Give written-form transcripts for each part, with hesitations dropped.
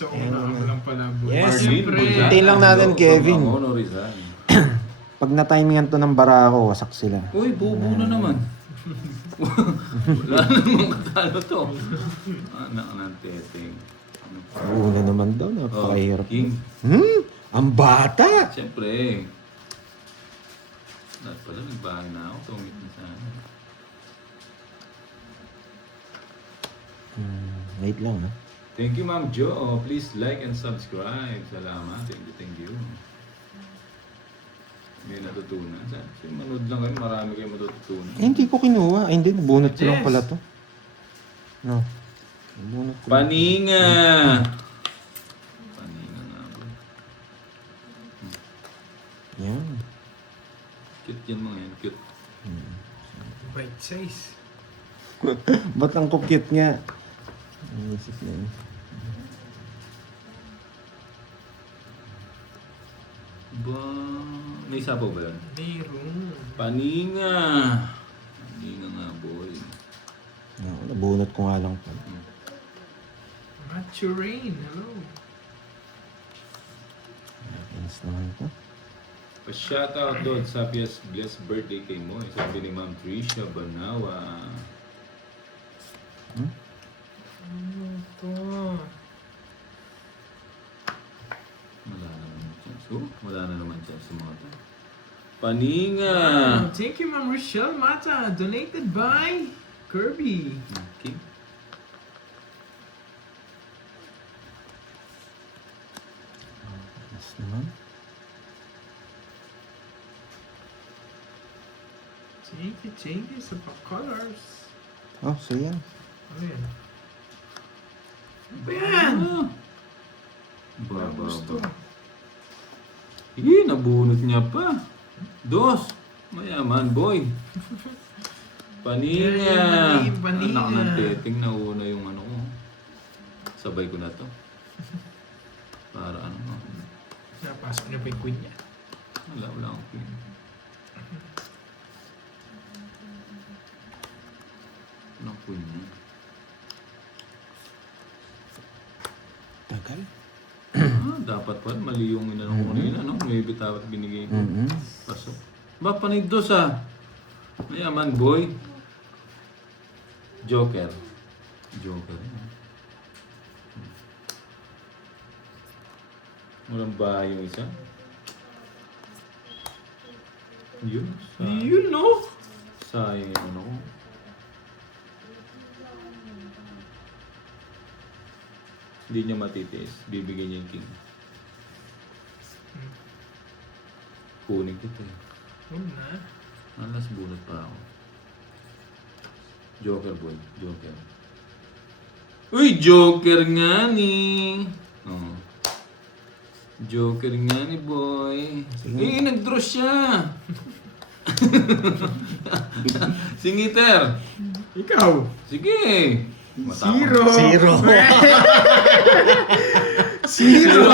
So, unahan lang pala. Yes. Siyempre. Hintayin lang natin, Kevin. Honor Rizal. Pag na-timingan to ng Barako, wasak sila. Uy, bubo na naman. Wala namang katalo to. Anak ng teteng. Una naman daw, napakahirap. King. Ang bata! Siyempre. Lahat pala, nagbahay na ako. Tumit na sana. Wait lang, ha? Thank you, Ma'am Jo. Please like and subscribe. Salamat. Thank you. May natutunan. Kasi manood lang kayo, marami kayo matututunan. Eh, hindi ko kinuha. Ay, hindi. Nabunot ko lang Yes. pala to. No. Nabunot ko lang. Paninga! Paninga nga ba? Yan. Cute yan mga yan. Cute. Bite size. Ba't ang kukit nga? Ang isip na yun. Ba... May sabaw ba yun? Mayroon. Paninga! Paninga nga, boy. No, nabunot ko nga lang pala. Maturain. Hello. Yes naman ito. Pa-shoutout doon sa blessed birthday kay mo. Sabi ni Ma'am Tricia Banawa. Ano to? Wala na naman chance sa mga to. Paninga! Thank you, Ma'am Rochelle Mata. Donated by Kirby. Okay. Yes naman. Thank you sa pa-colors. Oh, so yan. Ano yan? Ano yan? Gusto. Nabunot niya pa. Dos. Mayaman, boy. Paninga. Yan, paninga. Anak ng teteng na una yung ano ko. Sabay ko na to. Para ano. Napasok niya pa yung queen niya. Wala akong queen. Anong queen niya? Tagal. Dapat pa. Mali yung inanong ko kanina, no? May bitaw at binigay ko. Pasok. Ba, panay dos ah. Mayaman, boy. Joker. Walang bahay yung isa. Yun. You know? Sayang yung ano ko. Hindi niya matitiis. Bibigyan niya yung king. Kunin kita eh. Huwag na. Alas bunot pa ako. Joker boy. Joker. Uy! Joker nga ni! Oh. Joker nga ni boy. Eh, nag-draw siya! Singiter! Ikaw. Sige! Zero. Zero!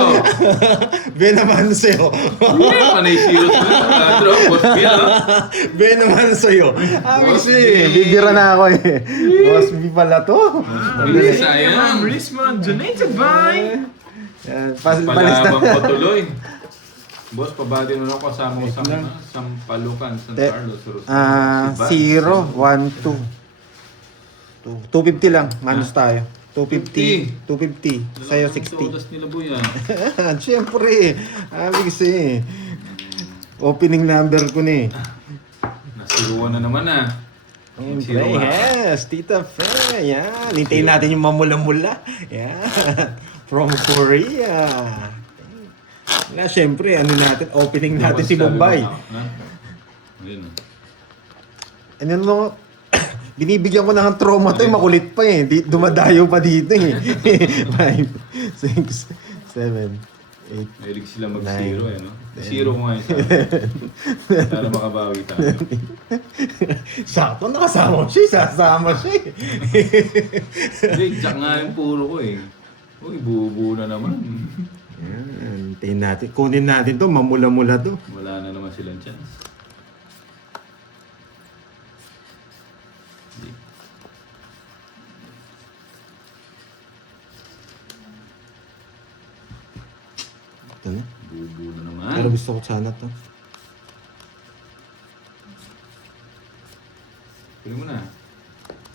Ben naman sa'yo. Hindi, panay zero sa draw. Boss Bill, ha? Ben naman sa'yo. Boss Bibira na ako eh. Boss B pala to. Bilis, Ma'am sayang. Rismond. Donated by... Yan, palista. Palabang patuloy. Boss, pabati na lang kasama ko sa Sampalucan, San Carlos. Zero, 1, 2. 250 lang. Manos tayo. 250. 250. Sa'yo 60. Todas nila boy, ha? Siyempre. Sabi kasi. Opening number ko na eh. Nasiruan na naman, ha? Siyempre, yes. Tita Fe. Yan. Hintayin natin yung mamula-mula. Yan. From Korea. Wala, siyempre. Ano natin? Opening natin si Bombay. Ayun, Ano nung binibigyan ko na ng trauma to, makulit pa eh. Dumadayo pa dito eh. 5, 6, 7, 8. Mahilig sila mag-zero, eh, no? Zero ko ngayon para makabawi tayo. Sakto, nakasama siya. Sasama siya eh. Hindi, jack nga yung puro ko, eh. Uy, buo-buo na naman. Yan. Tingnan natin. Kunin natin to. Mamula-mula to. Wala na naman silang chance. Ito na. Bubu na naman. Pero gusto ko sana to. Pili mo na.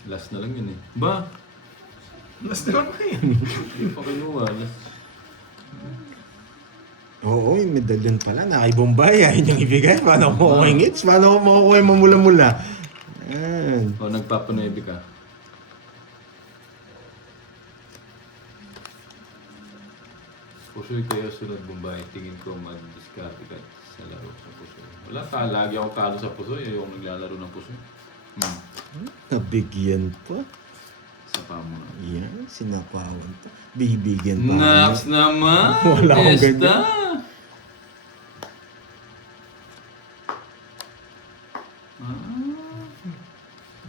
Last na lang yun eh. Ba? Last naman mo yan. Hindi pa kinuha. Last. Oo, yung medalyon pala. Nakay Bombay. Ayaw niyang ibigay. Paano ko makukuha yung hits? Paano ko makukuha yung mamula-mula? Yan. O, nagpapanuebi ka. Pusoy kayo sunod Bombay. Tingin ko mag-discarte ka sa laro sa Pusoy. Wala ka. Lagi ako talo sa Pusoy. Ayaw naglalaro ng Pusoy. Nabigyan pa. Sa pamo. Yan, sinapawan pa. Bibigyan pa. Next naman! Wala akong Esta! ganyan.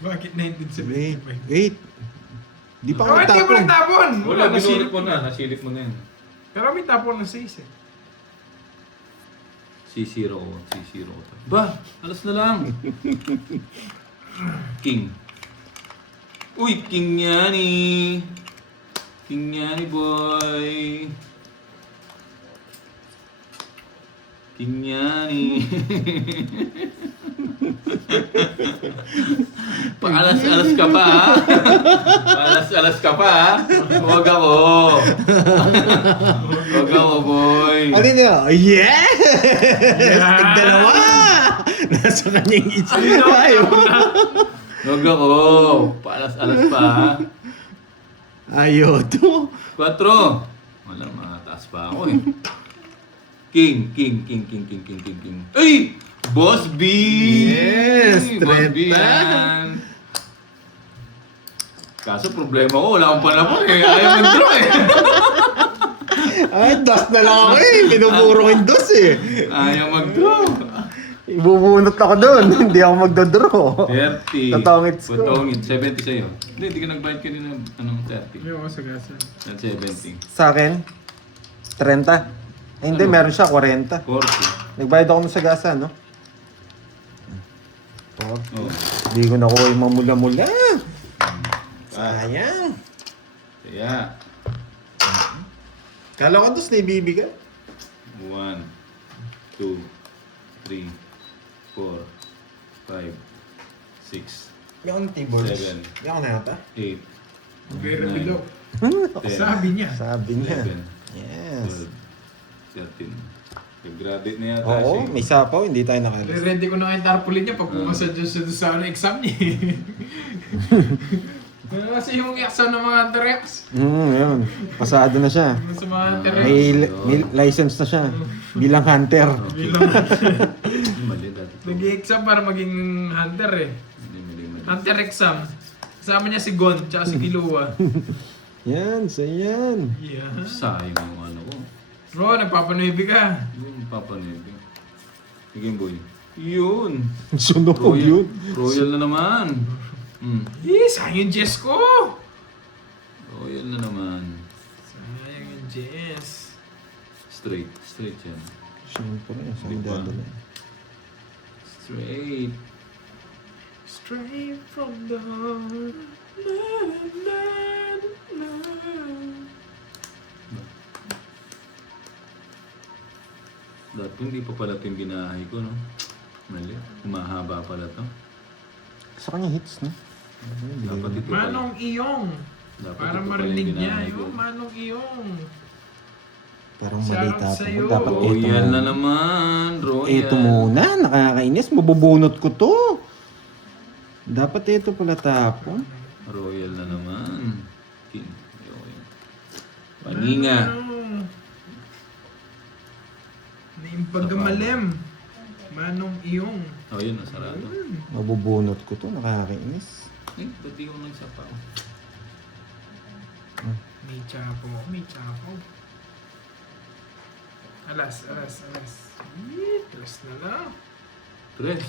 Bakit Wait, 1975? wait. Di pa ako Bakit di mo tapon. nagtapon? Wala, nasilip binulit mo na. Nasilip mo na yan. Pero may tapon na 6 eh. C0 ko. C0 ko. Ba? Alas na lang. King. Uy, King Yani. King Yani boy. King Yani. Paalas-alas ka pa ha? Paalas-alas ka pa ha? Huwag ako. Huwag ako boy. Ano niya? Yes! Tigdalawa! Nasa kanyang isa. Ayaw. Huwag ako. Paalas-alas pa ha? Ayaw to. 4. Wala, mataas pa ako eh. King. Ay! Boss B! Yes, Boss B 30. yan. Kaso problema ko, wala akong panapon eh. Ayaw mag-draw eh. Ay, dos na lang ako eh. Pinupuro yung dos eh. Ayaw mag-draw. Ibubunot ako doon. Hindi ako magdodraw. 30. Tatongits ko. Patongit. 70 sa'yo. Hindi ka nagbayad kanina ng 30. Hindi ako sagasan. At 70. Sa akin, 30. Ay, hindi, Ano? meron siya, 40. 40. Nagbayad ako ng sagasa, no? Oh. Hindi ko nakuha yung mamula-mula. Sayang. Kaya, Kala ko dos na ibibigay. 1, 2, 3, 4, 5, 6, Yung T-boards. 7. Yung na yata. 8, Very Nine. below. 10, Sabi niya. Sabi niya. 11, Yes. 12, 13. Nag-graduate na yata Oo, siya. may sapaw, hindi tayo nakalis. Re-ready ko na kayo tarpaulin niya pag pumasa dyan siya sa exam niya. Kasi yung exam ng mga Hunter-X. Yun. Pasado na siya. Sa mga Hunter-X. May license na siya. Bilang hunter. Mali dati. Nag-i-exam para maging hunter eh. Mali. Hunter exam. Kasama niya si Gon, tsaka si Kilua. Yan, so yan. Yeah. Sayang yung ano ko. Bro, nagpapanuibi ka. Yung papanig. Sige boy. Yun. Sunog yun. Royal na naman. Sayang yung Jess ko. Royal na naman. Sayang yung Jess. Straight yan. Siyempre, saan Di ba? dadala? Straight. Straight from the heart. Na, na, na, na. Dapat hindi pa pala ito yung binahay ko, no? Mali. Mahaba pala to. Sa kanya hits, no? Dapat ito pala. Manong Iyong. Dapat Para ito pala marinig yung niya. binahay ko. Yung Manong Iyong. Parang mali Shoutout tapos. sa'yo. Dapat ito Royal na muna. naman. Royal. Ito muna, nakakainis. Mabubunot ko to. Dapat ito pala tapon. Royal na naman. King. Royal. Paninga. Naimpagamalim. Manong Iyong. Oh, yun. Nasarado. Mabubunot ko to, nakakainis. Eh, ba't di ko nagsapa? May chapo. May chapo. Alas. Tres na lang. Tres.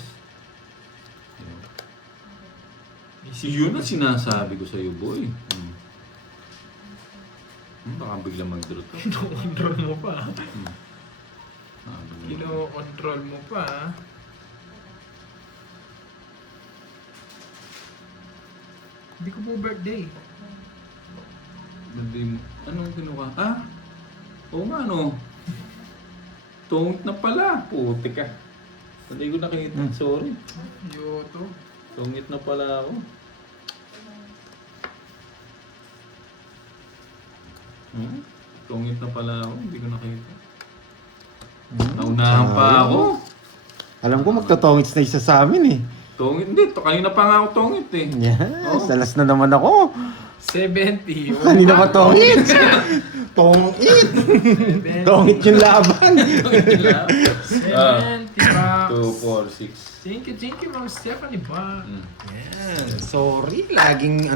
Isip Yun ko ang sinasabi ko sa'yo, boy. Baka biglang mag-draw to. Kino-control mo pa. Biglang- Kino-control mo pa. Hindi ko po birthday. Anong kinuha? Ah? Oo nga, no? tungit na pala. Puti ka. Hindi ko nakita. Sorry. Yoto. Tungit na pala ako. Tungit na pala ako. Hindi ko nakita. Naunahan pa ako. Alam ko magtotongits na isa sa amin eh. Tungit. Hindi. Kanina pa nga ako tungit eh. Yes, salas na naman ako. 70. Kanina pa tongit. Tongit. Tongit yung laban. 70 2, 4, bucks. 6. Thank you, Ma'am Stephanie ba? Yan. Sorry, laging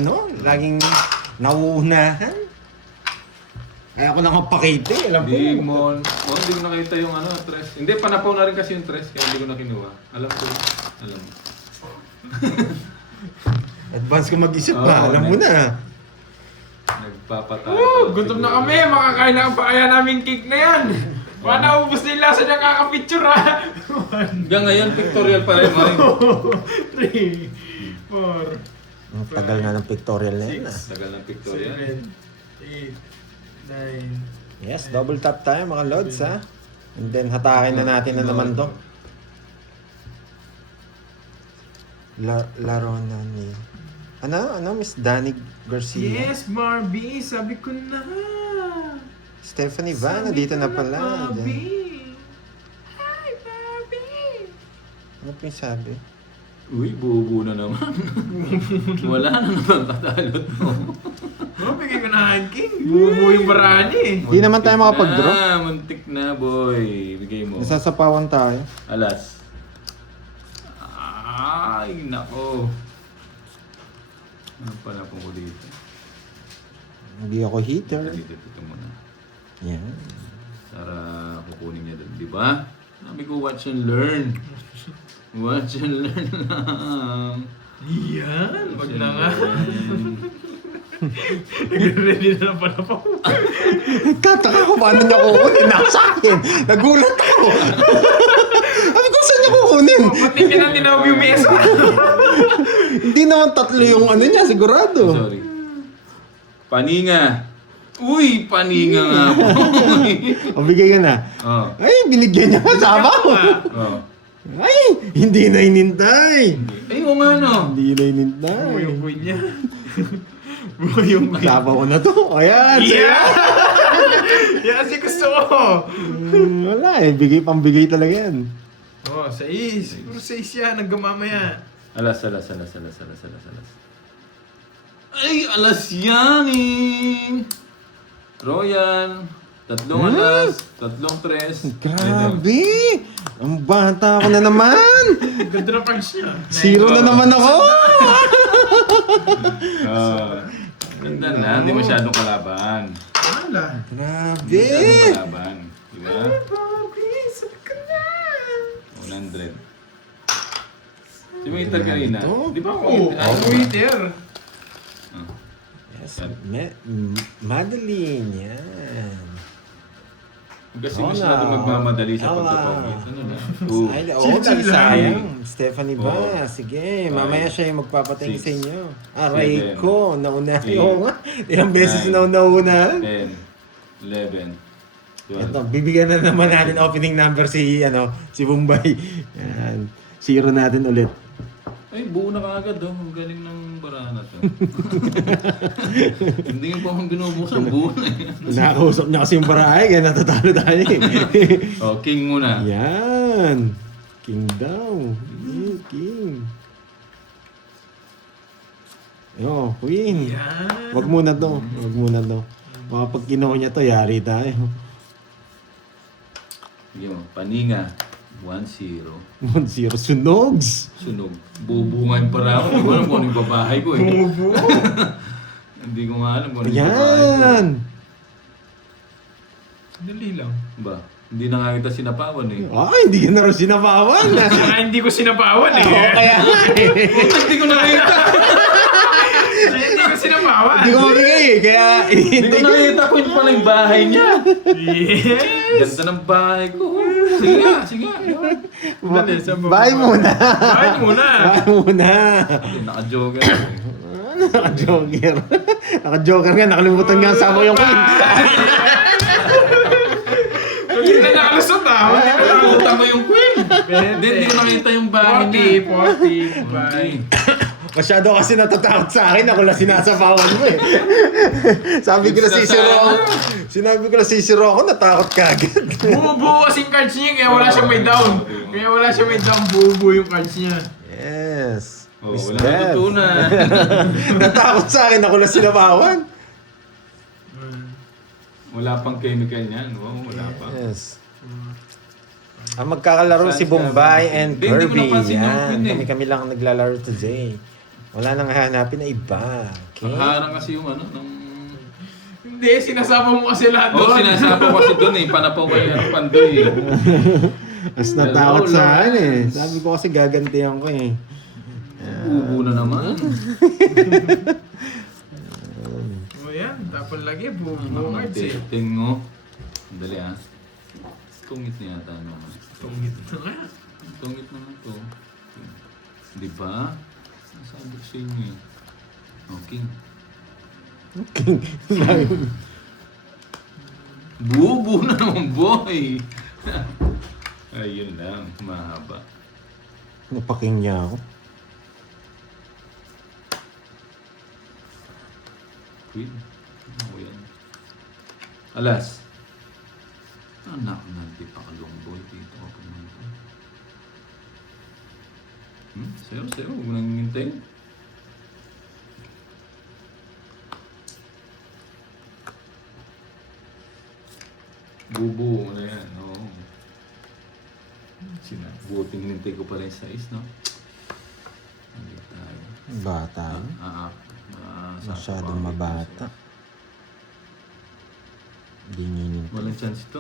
nauunahan. Kaya ako nakapakita eh. Alam ko. Hindi ko nakita yung tres. Hindi, panapaw na rin kasi yung tres, kaya hindi ko na kinuha. Alam ko. Alam mo. Advance ko mag-isip Oo, ba? Alam mo na. Nagpapatawa. Gutom na kami. Makakain na pa kaya namin cake na yan. Baka naubos na yung lasa niya kakapicture ha. Hanggang ngayon, pictorial pa rin. 3, 4, Ang tagal nga ng pictorial na yun ah. Tagal ng pictorial. 7, 8, 9. Yes, double tap tayo mga lods ha. And then hatakin na natin na naman to. Laro na ni... Ano? Miss Danny Garcia? Yes, Barbie. Sabi ko na. Stephanie Van, nandito na pala. Diyan. Barbie. Hi, Barbie. Ano pa yung sabi? Uy, bubo na naman. Wala na naman katalot mo. Oh, bigay ko na ranking. Bubo yung barani. Hindi naman tayo makapag-draw. Muntik na, boy. Bigay mo. Nasasapawan tayo. Alas. Ay, nako. Ano pala po ko dito? Hindi ako hitter. Dito muna. Yan. Para kukunin niya doon, di ba? Sabi ko, watch and learn. Watch and learn lang. Yan. Wag na nga. Learn. Nag-ready na pala po. Nagtataka ko paano niya kukunin. Nasa akin. Nagulat ako. Sabi ko, saan niya kukunin? Pati ka na tinawag yung mesa. Hindi naman tatlo yung ano niya, sigurado. Sorry. Paninga. Uy, paninga nga po. O, bigay ka na. Oh. Ay, binigyan niya kasama ko. Oh. Ay, hindi na inintay. Ay, o nga no. Hindi na Buo inintay. yung queen niya. Buo yung queen. Kasama ko na to. Ayan. Yeah! Yan si gusto ko. Wala eh, pambigay talaga yan. Oh, 6. Puro 6 yan. Naggamamaya. Alas. Ay, alas yan eh. Royal. Tatlong alas. Tatlong tres. Grabe! Ang bata ko na naman! Ganda na punch niya. 0 na naman ako! Ganda na. Hindi masyadong kalaban. Wala. Grabe! Masyadong kalaban. Diba? Bobby, sabi ka na. 100. Si Waiter kanina. Ito? Di ba ako? Oh, waiter. Yes, Madeline, yan. Kasi Oo masyado na. magmamadali sa Oo pagtutongit. na. Ano na? Ay, oo, Chill-chill sayang. Stephanie ba? Oo. Sige, mamaya siya yung magpapatingin Six. sa inyo. Aray Seven. ko, nauna. Eight. Oo nga, ilang beses Nine. nauna. 10, 11, 12. Ito, bibigyan na naman natin opening number si Bombay. Yan. 0 natin ulit. Ay, buo na kaagad oh. Ang galing ng barana to. Hindi pa akong binubuksan. Buo na yan. Nakausap niya kasi yung barahay, kaya natatalo tayo eh. Oh, king muna. Yan. King daw. Yeah, king. Yo, queen. Yan. Wag muna to. Baka pag kinuha niya to, yari tayo. Sige mo, paninga. 1-0. 1-0 sunogs. Sunog. Bubungan para ako. Hindi ko alam kung ano yung babahay ko eh. Bubo. Hindi ko nga alam kung ano yung babahay ko. Ayan. Dali lang. Ba? Hindi na nga kita sinapawan eh. Ay, hindi ka na rin sinapawan. Saka hindi ko sinapawan eh. Oo, kaya nga eh. Hindi ko nakita. Hindi ko sinapawan. Hindi ko mabigay eh. Kaya Hindi ko nakita kung yun pala yung bahay niya. Yes. Ganda ng bahay ko. Sige nga, sige nga. Dali, saan ba? Bye muna. Bye muna. Bye muna. Ay, naka-jogger. Naka-joker. Naka-joker nga. Nakalimutan nga sama yung queen. Hindi na nakalusot ah. Hindi ko nakita yung bahay niya. 40, 40, Okay. Masyado kasi natatakot sa akin. Ako lang sinasabawan mo eh. Sabi ko na sisiro ako. Sinabi ko na sisiro ako, natakot ka agad. Buo kasing cards niya, kaya wala siyang may down. Kaya wala siyang may down, buo yung cards niya. Yes. Oh, Miss wala Beth. natutunan. Natakot sa akin. Ako lang sinabawan. Wala pang chemical niyan. Wow, wala pa. Yes. Ang magkakalaro si Bombay and Hindi, hindi ko Kirby. napansin yung Yan. queen eh. Kami lang ang naglalaro today. Wala nang hahanapin na iba. Okay? Harang kasi yung ano, ng... Hindi, sinasama mo kasi lahat Oo, sinasapa ko kasi doon eh. Panapaw kayo ng pandoy eh. Mas natakot sa akin eh. Sabi ko kasi gagantihan ko eh. Ubo na naman. O yan, tapon lagi, buo Ano cards eh. dating mo. Dali ah. Tungit na yata naman. Tungit na nga. Tungit naman to. Di ba? Sabi ko sa inyo eh. Okay. Bubo na naman boy. Ayun lang, mahaba. Napaking niya ako. Queen. Ano yan? Alas. Anak na, di pa kalungboy dito ako pumunta. Sayo, huwag mo nang hintay. Bubo na yan, oo. Buting nintay ko pala yung size, no? Hindi tayo. Bata. Masyadong mabata. Dinginin ko. Walang chance ito.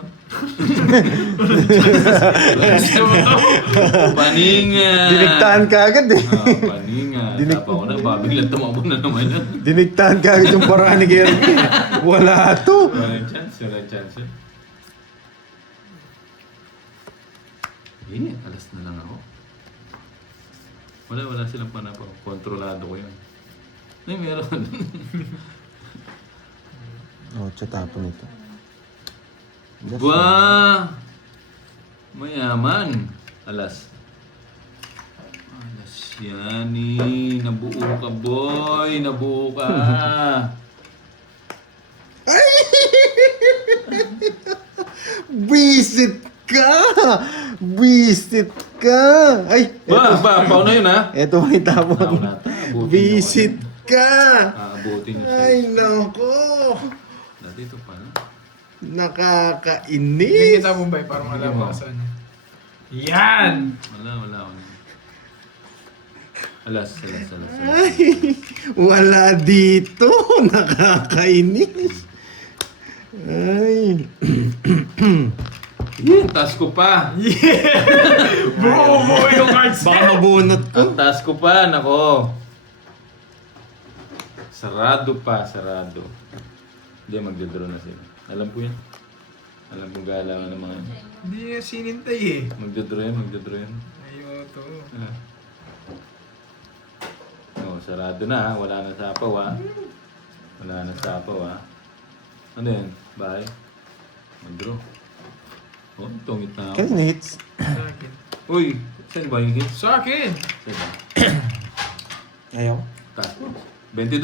Paninga! Diniktahan ka agad eh. Paninga. Tapa ko na, babiglang tumakbo na naman yan. Diniktahan ka agad yung paraan ni Kirby. Wala to. Walang chance. Alas na lang ako. Wala silang panapaw. Kontrolado ko yun. Ay, meron. Tapon ito. Ba! Mayaman. Alas yani. Nabuo ka, boy. Nabuo ka. Visit ka! Visit ka! Ay! Pauna yun ha? Eto may tapon. Visit ka! Aabutin niyo. Ay, nako! Dati ito pa na. Nakakainis! Hindi kita Bombay, parang malabasan niya. Yan! Wala. Alas. Ay! Wala dito! Nakakainis! Ay! Taas ko pa. Buo yung cards Baka niya! mabunot ko. Ang taas ko pa, nako. Sarado. Hindi, magdodraw na sila. Alam ko yan. Alam ko galangan ng mga yan. Hindi niya sinintay eh. Magdodraw yan. Ayaw to. Sarado na ha. Wala na sapaw ha. Ano yan? Bahay? Magdraw. Tungit na ako. Kanina hits. Sa akin. Uy, saan ba yung hits? Sa akin! Saan ba? Ayaw. Taas mo. 22.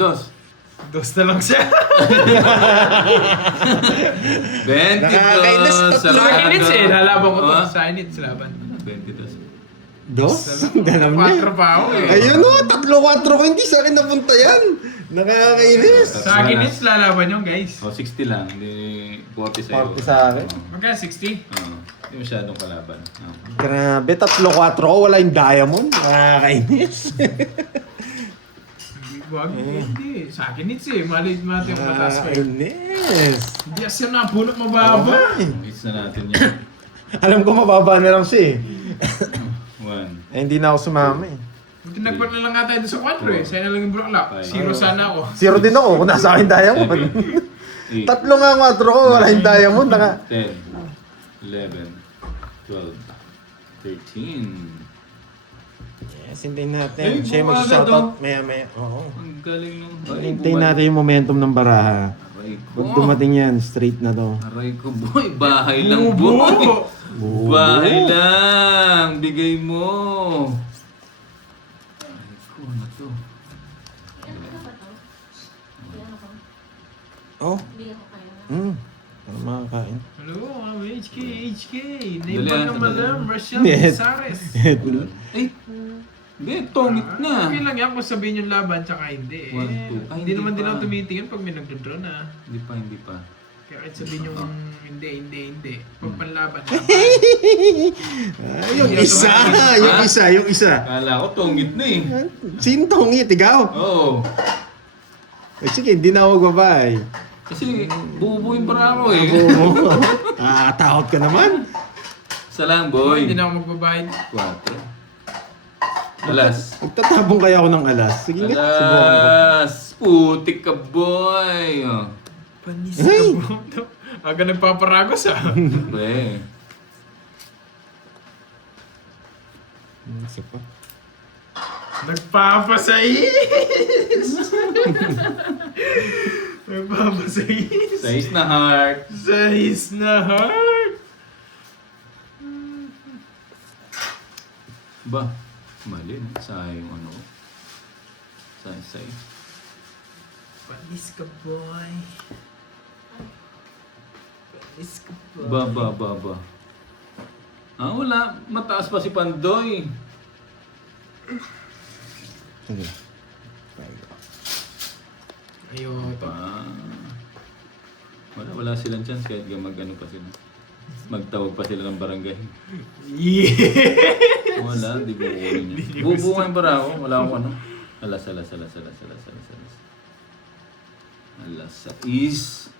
Dos na lang siya. 22. Nakakainis. Sa akin it's eh. Lalaban ko to. Ah? Sa akin it's laban. 22. Dos? Ganam niya. 4 pa ako eh. Ayun o, 3-4 ko. Hindi sa akin napunta yan. Nakakainis. Sa akin it's lalaban yung guys. 60 lang. Hindi 40 sa'yo. 40 sa akin. Magkano 60? Hindi masyadong kalaban. Grabe, 3-4 ko. Wala yung diamond. Nakakainis. Wag, hindi. Sa akin it's eh. Malit yung mataas ko eh. Nakakainis. Hindi kasi na punot mababa. Hits na natin yan. Alam ko mababa na lang siya eh. 1. Hindi na ako sumama eh. Buti nagpart na lang nga tayo doon sa 4 eh. Sa'yo na lang yung bulaklak. Zero sana ako. 0 din ako kung nasa akin diamond. 8. 3 nga 4 ko. Wala yung diamond. 10. 11. 12. 13. Yes, hintayin natin. Eh, Siya bumaga mag-shoutout to. maya-maya. Oo. Ang galing nung... Hintayin natin yung momentum ng baraha. Aray Pag ko. dumating yan, straight na to. Aray ko, boy. Bahay lang, boy. Bubo. Bahay lang. Bigay mo. Aray ko, ano to? Oh. Para makakain. Hello, HK. Dali, Neighbor ah, naman dali. lang, Rachel Net. Sares. Ay, hindi, tongit na. Okay lang yan kung sabihin yung laban, tsaka hindi. 1, 2. Ay, Hindi naman pa. din ako tumitingin pag may nagdodraw na. Hindi pa. Kaya kahit sabihin yung hindi. Pag panlaban, Yung isa. Kala ko tongit na eh. Sino tongit? Ikaw? Oo. Eh, sige, hindi na ako babay. Kasi bubuin para ako eh. Oo. Takot ka naman. Isa lang, boy. hindi na ako magbabayad. 4. Alas. Magtatabong kaya ako ng alas. Sige nga, subukan ko. Alas. Putik ka, boy. Oh. Panis Ay! ka bro. Aga nagpaparagos ah. Pre. Isa pa. Nagpapasais! Nagpapasais! Size na heart. Sais na heart! Ba? Mali. Sayang ano. Size. Panis ka boy. Panis ka boy. Ba. Wala. Mataas pa si Pandoy. Sige. Ayun. Wala silang chance kahit mag-ano pa sila. Magtawag pa sila ng barangay. Yeah! Wala, di ba kukunin niya. Bubungan para ako. Wala akong ano. Alas. Alas sa is.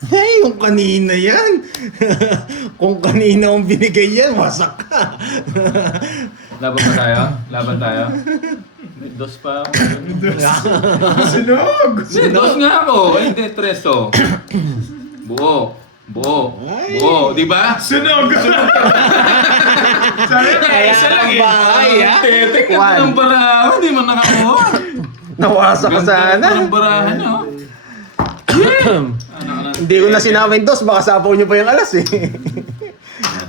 Hey, yung kanina yan. Kung kanina ang binigay yan, wasak ka. Laban tayo? May dos pa ako. Sunog! May dos nga ako. Ay, hindi, tres oh. Buo. Di ba? Sunog! Sabi na, isa lang eh. bahay, ha? Tetek ka One. ng barahan. Di man nakakuha. Nawasak ka sana. Ganda ng barahan, oh. Hindi ko na sinama yung dos, baka sapaw nyo pa yung alas eh.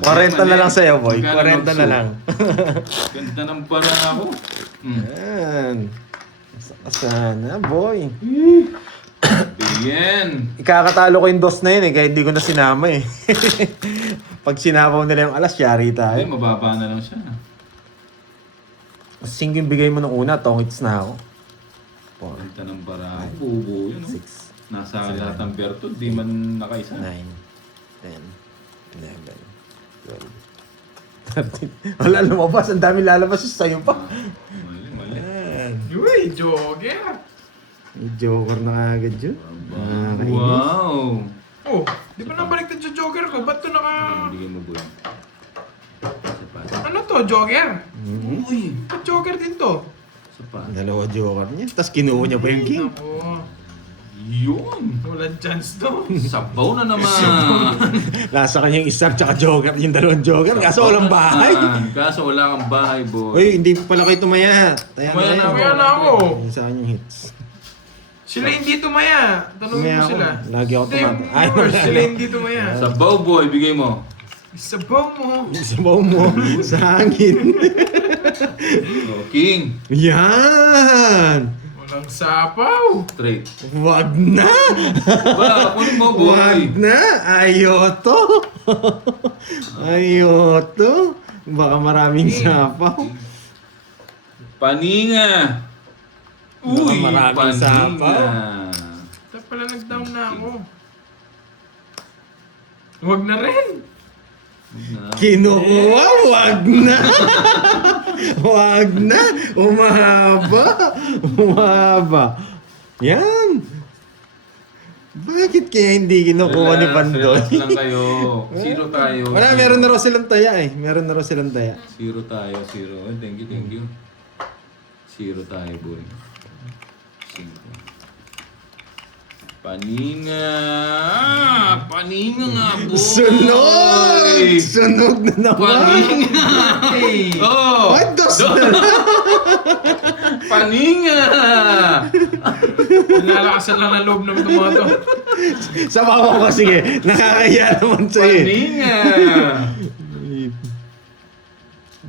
40 na lang sa'yo, boy. 40 na lang. Ganda ng barahan ako. Yan. Saka sana, boy. Bien. Ikakatalo ko yung dos na yun eh, kaya hindi ko na sinama eh. Pag sinapaw nila yung alas, yari Ay, tayo. mababa na lang siya. Sing yung bigay mo nung una, tongits na ako. Ganda ng barahan. Bubo yun, oh. 6, Nasa lahat ng berto, di man nakaisa. 9, 10, 11, 12, 13. Wala lumabas, ang dami lalabas yung sa'yo pa. Mali. Yan. Uy, jogger! May joker na agad yun. Nakakainis. Wow! Oh, di ba nabaliktad yung jogger ko? Ba't to Bigyan mo, boy. Sapat. Ano to, jogger? Uy! Ba't jogger din to? Sapat. Dalawa joker niya. Tapos kinuha niya pa yung king. Ako, Yun! walang chance to. Sabaw na naman! Nasa kanyang isa tsaka joker. Yung dalawang joker. Kaso walang bahay. Kaso wala kang bahay, boy. Uy, hindi pala kayo tumaya. Taya Tumaya na kayo. Tumaya na ako. Yung sa kanyang hits. Sila hindi tumaya. Tanungin Tumaya mo ako. sila. Lagi ako Hindi, tumata. Ay, viewers, wala sila na. hindi tumaya. Sabaw, boy. Bigay mo. Sabaw mo. Sabaw mo sa hangin. Oh, king. Yan! Walang sapaw. Straight. Wag na! Ba, kunin mo, boy. Wag na! Ayoto! Ayoto! Baka maraming sapaw. Paninga. Uy, Maraming sapaw. Tapos pala nag-down na ako. Wag na rin. Kinukuha, wag na! Wag na! Umahaba! Yan! Bakit kaya hindi kinukuha ni Pandoy? Relax lang kayo. Zero tayo. Wala, meron na raw silang taya eh. Meron na raw silang taya. Zero tayo, zero. Oh, thank you. Zero tayo, boy. 5. Paninga! Paninga nga, boy! Sunog! Sunog na naman! Paninga! Oh! Ay, dos na lang! Paninga! Nalakasan lang ang loob ng mga to. Sabaw ko, sige. Nakakaya naman sa'yo. eh. Paninga!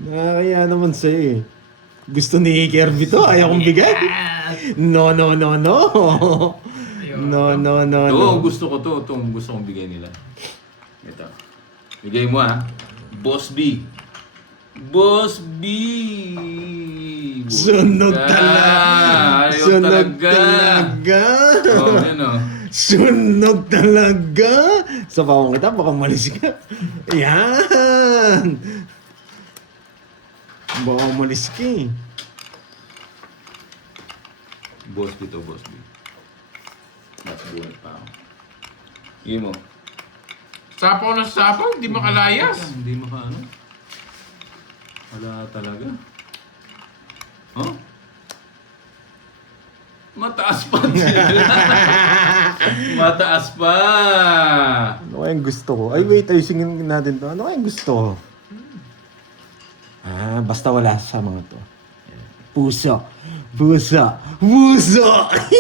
Nakakaya naman sa'yo eh. Gusto ni Kirby to, ayaw kong bigay. No, no, no, no. No, no, no, Ito, no. gusto ko to. Ito, gusto kong bigay nila. Ito. Bigay mo ha. Boss B. Boss B! Sunog Ka. talaga. Ayaw Sunog talaga. talaga. Oh, yan o. Sunog talaga. Sabawan kita, baka malis ka. Yan. Baka malis ka eh. Boss B to, Boss B. Mas buhay pa ako. Bigay mo. Sapaw na sapaw, di makalayas. Hindi mo ka ano? Wala talaga. Huh? Mataas pa sila. Mataas pa. Ano kayang gusto ko? Ay, wait, ayusingin natin to. Ano kayang gusto ko? Basta wala sa mga to. Puso. Puso. Puso!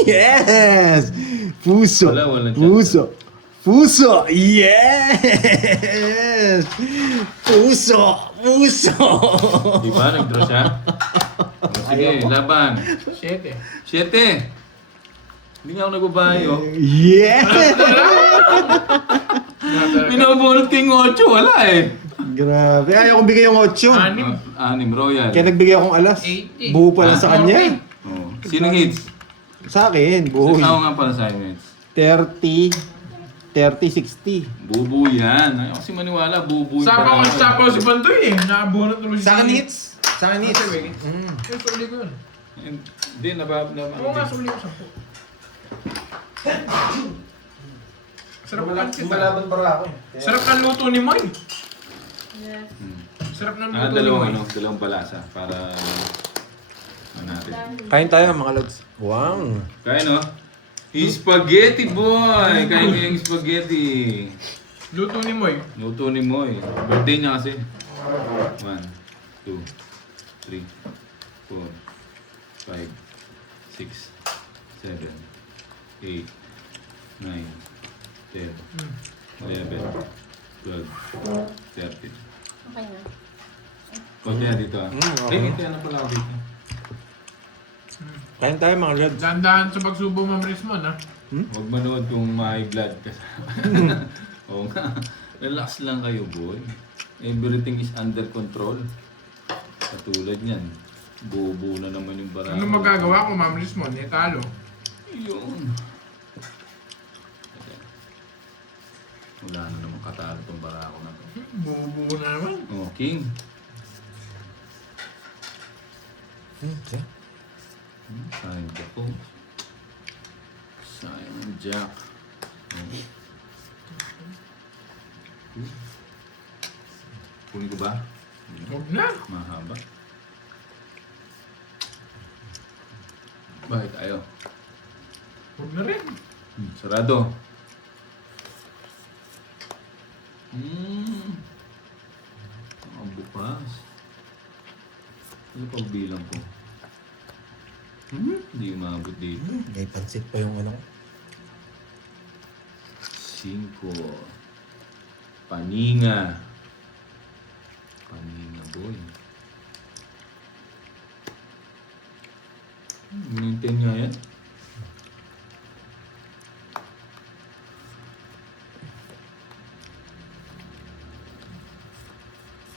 Yes! Puso. Walang Puso. Puso! Yes! Puso! Puso! Di ba? Nag-draw siya? O, sige, laban. 7. 7. Hindi nga ako nagbabayo. Yes! Pinabunot ko yung 8. Wala eh. Grabe. Ayaw kong bigay yung 8. 6 Royal. Kaya nagbigay akong alas. 80. Buo pala sa kanya. Oh. Sino hits? Sa akin, buo. Ako nga pala sa akin hits. 30-60. Bubu yan. Ayaw kasi maniwala. Bubu yung Sapaw parang- kasi sapaw si Bantoy eh. Nakabunot naman siya. Sa akin hits. Sa akin hits. Yung suli ko yun. Hindi, Oo nga, suli ko 10. Sarap ng pancit. Malaban para ako eh. Sarap ng luto ni Moy. Hmm. Sarap ng luto ni Dalawang Moy. dalawang balasa para natin. Kain tayo mga lods. Wow. Kaya no? Spaghetti boy! Kaya mo yung spaghetti. Luto ni Moy. Luto ni Moy. Birthday niya kasi. 1, 2, 3, 4, 5, 6, 7, 8, 9, 10, 11, 12, 13. Okay na. Konti na dito ah. okay. Ay, ito na pala ako dito. Kain tayo mga lods. Dandahan sa pagsubo, Ma'am Rismon, ha? Huwag manood kung may blood ka. Oo nga. Relax lang kayo, boy. Everything is under control. Katulad niyan. Bobo na naman yung barako. Ano magagawa ko, Ma'am Rismon? Eh, talo. Yun. Wala na naman katalo tong barako na to. Bubu na naman. Oh, king. Sayang ka po. Sayang jack. Oh. Kunin ko ba? Huwag na. Mahaba. Bakit ayaw? Huwag na rin. Sarado. Ang bukas. Ano pa bilang ko? Hindi umabot dito. May pansit pa yung ano. 5. Paninga. Paninga, boy. Maintain nga yan.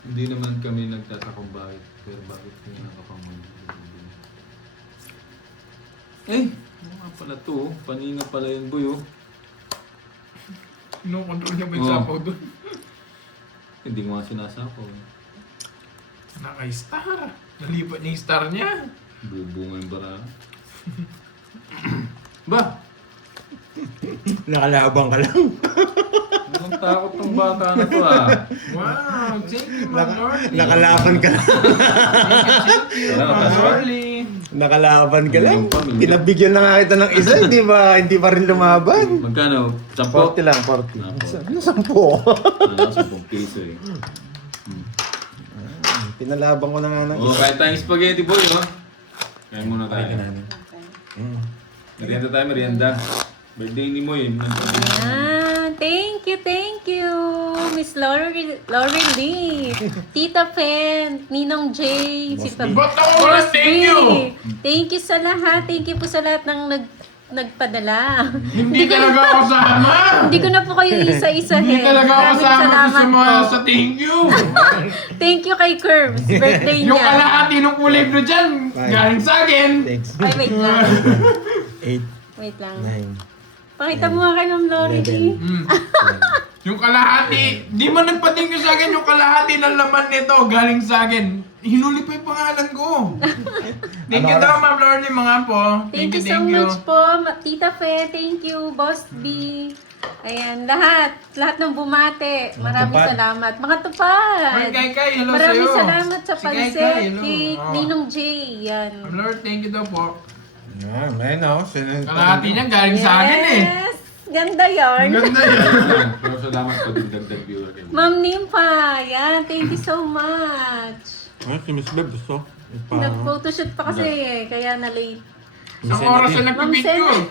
Hindi naman kami nagtatakong bakit. Pero bakit pinakapamag? Eh! Ano nga pala to? Paninga pala yun, boy, oh. Kinukontrol niya ba yung Oo. sapaw doon? Hindi ko nga sinasapaw, eh. Naka-star. Nalipat niya yung star niya. Bubunga yung bara. Ba? Nakalabang ka lang. Anong takot ng bata na to, ah? Wow, thank you, Ma'am Lordy. Nakalaban ka lang. Salamat, Ma'am ah. Lordy. Nakalaban ka lang. Milyon pa, milyon. Pinabigyan na nga kita ng isa, hindi ba? Hindi pa rin lumaban. Magkano? 10? 40 lang, 40. Ah, 40. Ano 10? 10 piso, eh. Pinalaban ko na nga ng Oh, isa. kahit tayong spaghetti boy, oh. Kain muna tayo. Pakita namin. Mm. Merienda tayo, merienda. Birthday ni Moy. Ayan. Thank you, Miss Laurie Lee, Tita Fen, Ninong J, si Ba't ako wala thank you? Thank you sa lahat. Thank you po sa lahat ng nagpadala. Hindi talaga ako kasama. Hindi ko na po kayo isa-isahin. Hindi talaga ako Maraming kasama salamat sa mga po. sa thank you. Thank you kay Curbs. Birthday Yung niya. kalahati ng kulay blue dyan, Bye. galing sa akin. Thanks. Ay, wait lang. 8, Wait lang. 9, Pakita mo nga kay Ma'am Laurie Lee. 11, Yung kalahati, di man nagpa-thank you sa akin, yung kalahati ng laman nito, galing sa akin. Hinuli pa yung pangalan ko. Thank you daw, Ma'am Lordy, mga po. Thank you so much po, Tita Fe. Thank you, Boss B. Ayan, lahat ng bumate. Maraming tupad. salamat. Mga tupad. Ay, Kai, hello Maraming sa'yo. salamat sa Si Kai, pansit hello. kay Oh. Ninong J. Yan. Ma'am Lord, thank you daw po. Yan, ayun o. Kalahati niya galing sa akin eh. Yes! Ganda yarn. Ganda yun. Pero salamat po din dagdag viewer kayo. Ma'am Nimpa, yan. Thank you so much. Ay, si Miss Beb gusto. Nag-photoshoot pa kasi kaya na-late. Isang oras na Ma'am nagpipicture.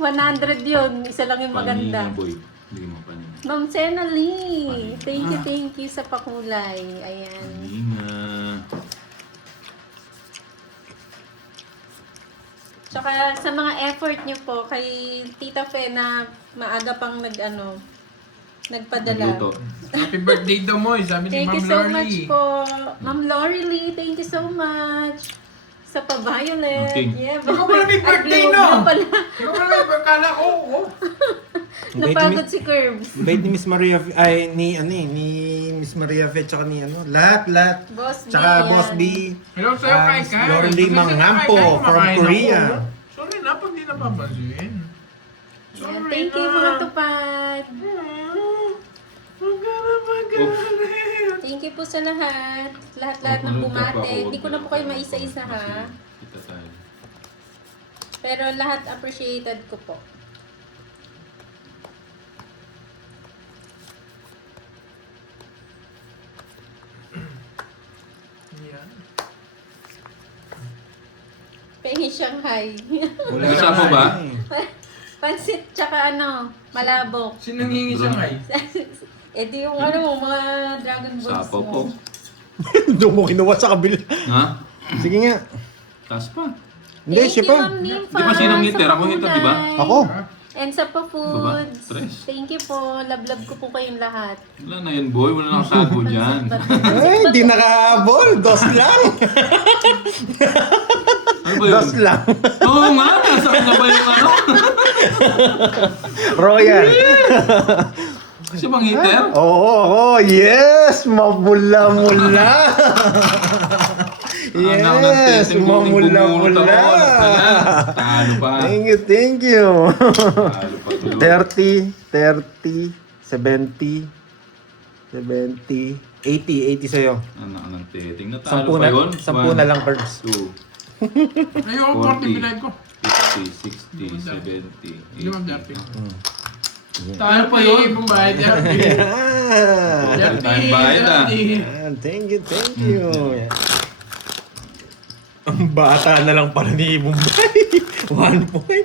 100 yun. Isa lang yung maganda. Panina boy. Hindi mo panina. Ma'am Sena Lee, thank you sa pakulay. Ayan. Panina. Tsaka sa mga effort niyo po kay Tita Fe na maaga pang nagpadala. Nagluto. Happy birthday daw mo, sabi ni Thank you Ma'am so much Lordy. po. Ma'am Laurie Lee, thank you so much. Sa pa-violet. Okay. Yeah, Ikaw pala may birthday, Globe no? na pala. Ikaw pala may pagkala, oo. Napagod si Curbs. Bait ni Miss Maria, ay, ni Miss Maria Fe, tsaka ni lahat. Boss B. Tsaka Boss yan. B. Hello sa'yo, Kai Kai. Lauren Lee Kasi Manghampo Kai Kai, from kumakain Korea. ako. Sorry na, pag di napapansin. Yan. Sorry Thank you na. mga tupad. Huwag ka na magalit. Thank you po sa lahat. Lahat ng bumate. Hindi ko na po kayo maisa-isa ha. Kita tayo. Pero lahat appreciated ko po. Yan. Pengi Shanghai. Nag-usapan ba? Pansit tsaka malabok. Sino nangingi siya ngay? Eh di yung mga Dragon Balls Sapaw po. mo. Doon mo kinuha sa kabila. Ha? Sige nga. Taas pa. Hindi, Thank siya you, pa. Ma'am Nympha, Di ba sinong sa ngiter? Ako ngiter, di ba? pakulay. Ako. And sa pa-foods. Tres. Thank you po. Love ko po kayong lahat. Wala na yun boy. Wala na nakasabo dyan. Ay, di nakahabol. Dos lang. Ano ba yun? Dos lang. Oo nga. Nasakit na ba yung ano? Royal. Siya bang hitter? Oo, yes! Mabula-mula! Yes! Mamula-mula! Talo pa. Thank you! Talo pa tuloy. 30, 70, 80 sa'yo. Anong titing? Natalo Sampu pa na, yun? 10 na lang, Perbs. 2, Ayoko, 40 pinay ko. 50, 60, 70, Limang dati. 80. Tayo pa yun. Ibang bayad yan. Yan! Tayong bayad ah. Yan, thank you. Yan. Ang bata na lang pala ni Bombay. 1 point.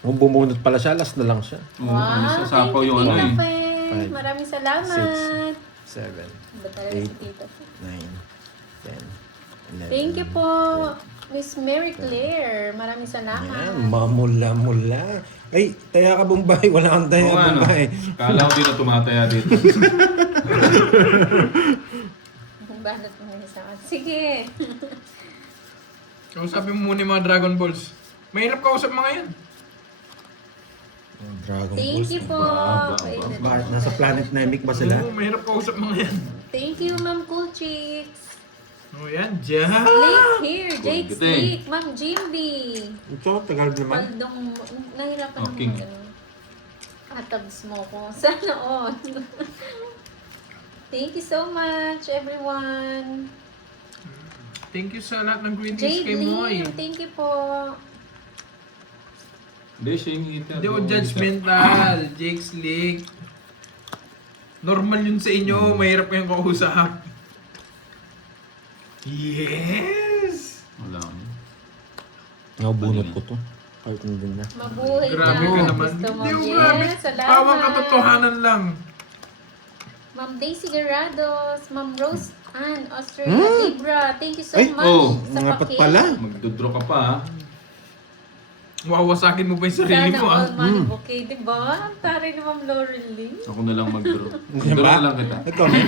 Kung bumunot pala siya, last na lang siya. Oo, ano, sasapaw yung ano Tita eh. Fe. Five, Maraming salamat. 7, Ba talaga si Tita Fe? 9, 10, 11. Thank you po, Miss Mary Claire. Maraming salamat. Yan, mamula-mula. Ay, taya ka Bombay. Wala kang taya Oo ka nga no. Bombay. Kala ko di na tumataya dito. Banat mo yun sa akin. Sige. Kausapin mo muna yung mga Dragon Balls. Mahirap kausap mga yan. Dragon Thank Balls. you po. Ba. Bakit? Nasa planet Namek ba sila? Oo, mahirap kausap mga yan. Thank you, Ma'am Cool Chicks. O yan, dyan. Slick here. Jake Good day. Slick. Ma'am Jimby. Ito, Tagalog naman. Paldong, nahirapan Okay. naman katabs mo ko. Sana on. Thank you so much, everyone. Thank you sa lahat ng greetings Jade kay Moy. Lim, thank you po. Hindi, siya yung hitter. Hindi ako judgmental. Jake Slick. Normal yun sa inyo. Mahirap kayong kausap. Yes! Wala ko. Nakabunot ko to. Kahit hindi na. Mabuhay Grabe na. ka naman. Gusto mo. Hindi ko grabe. Yes, salamat. Bawang katotohanan lang. Ma'am Daisy Garados, Ma'am Rose Ann, Australia Libra. Thank you so Ay, much oh, sa mga paket. pala. Magdodraw ka pa ha. Wawasakin mo pa yung sarili Sana mo ah. all money bouquet, di ba? Ang taray ni Ma'am Laurel Lee. Ako na lang mag-draw. Diba? Mag-draw na lang kita. Ikaw na.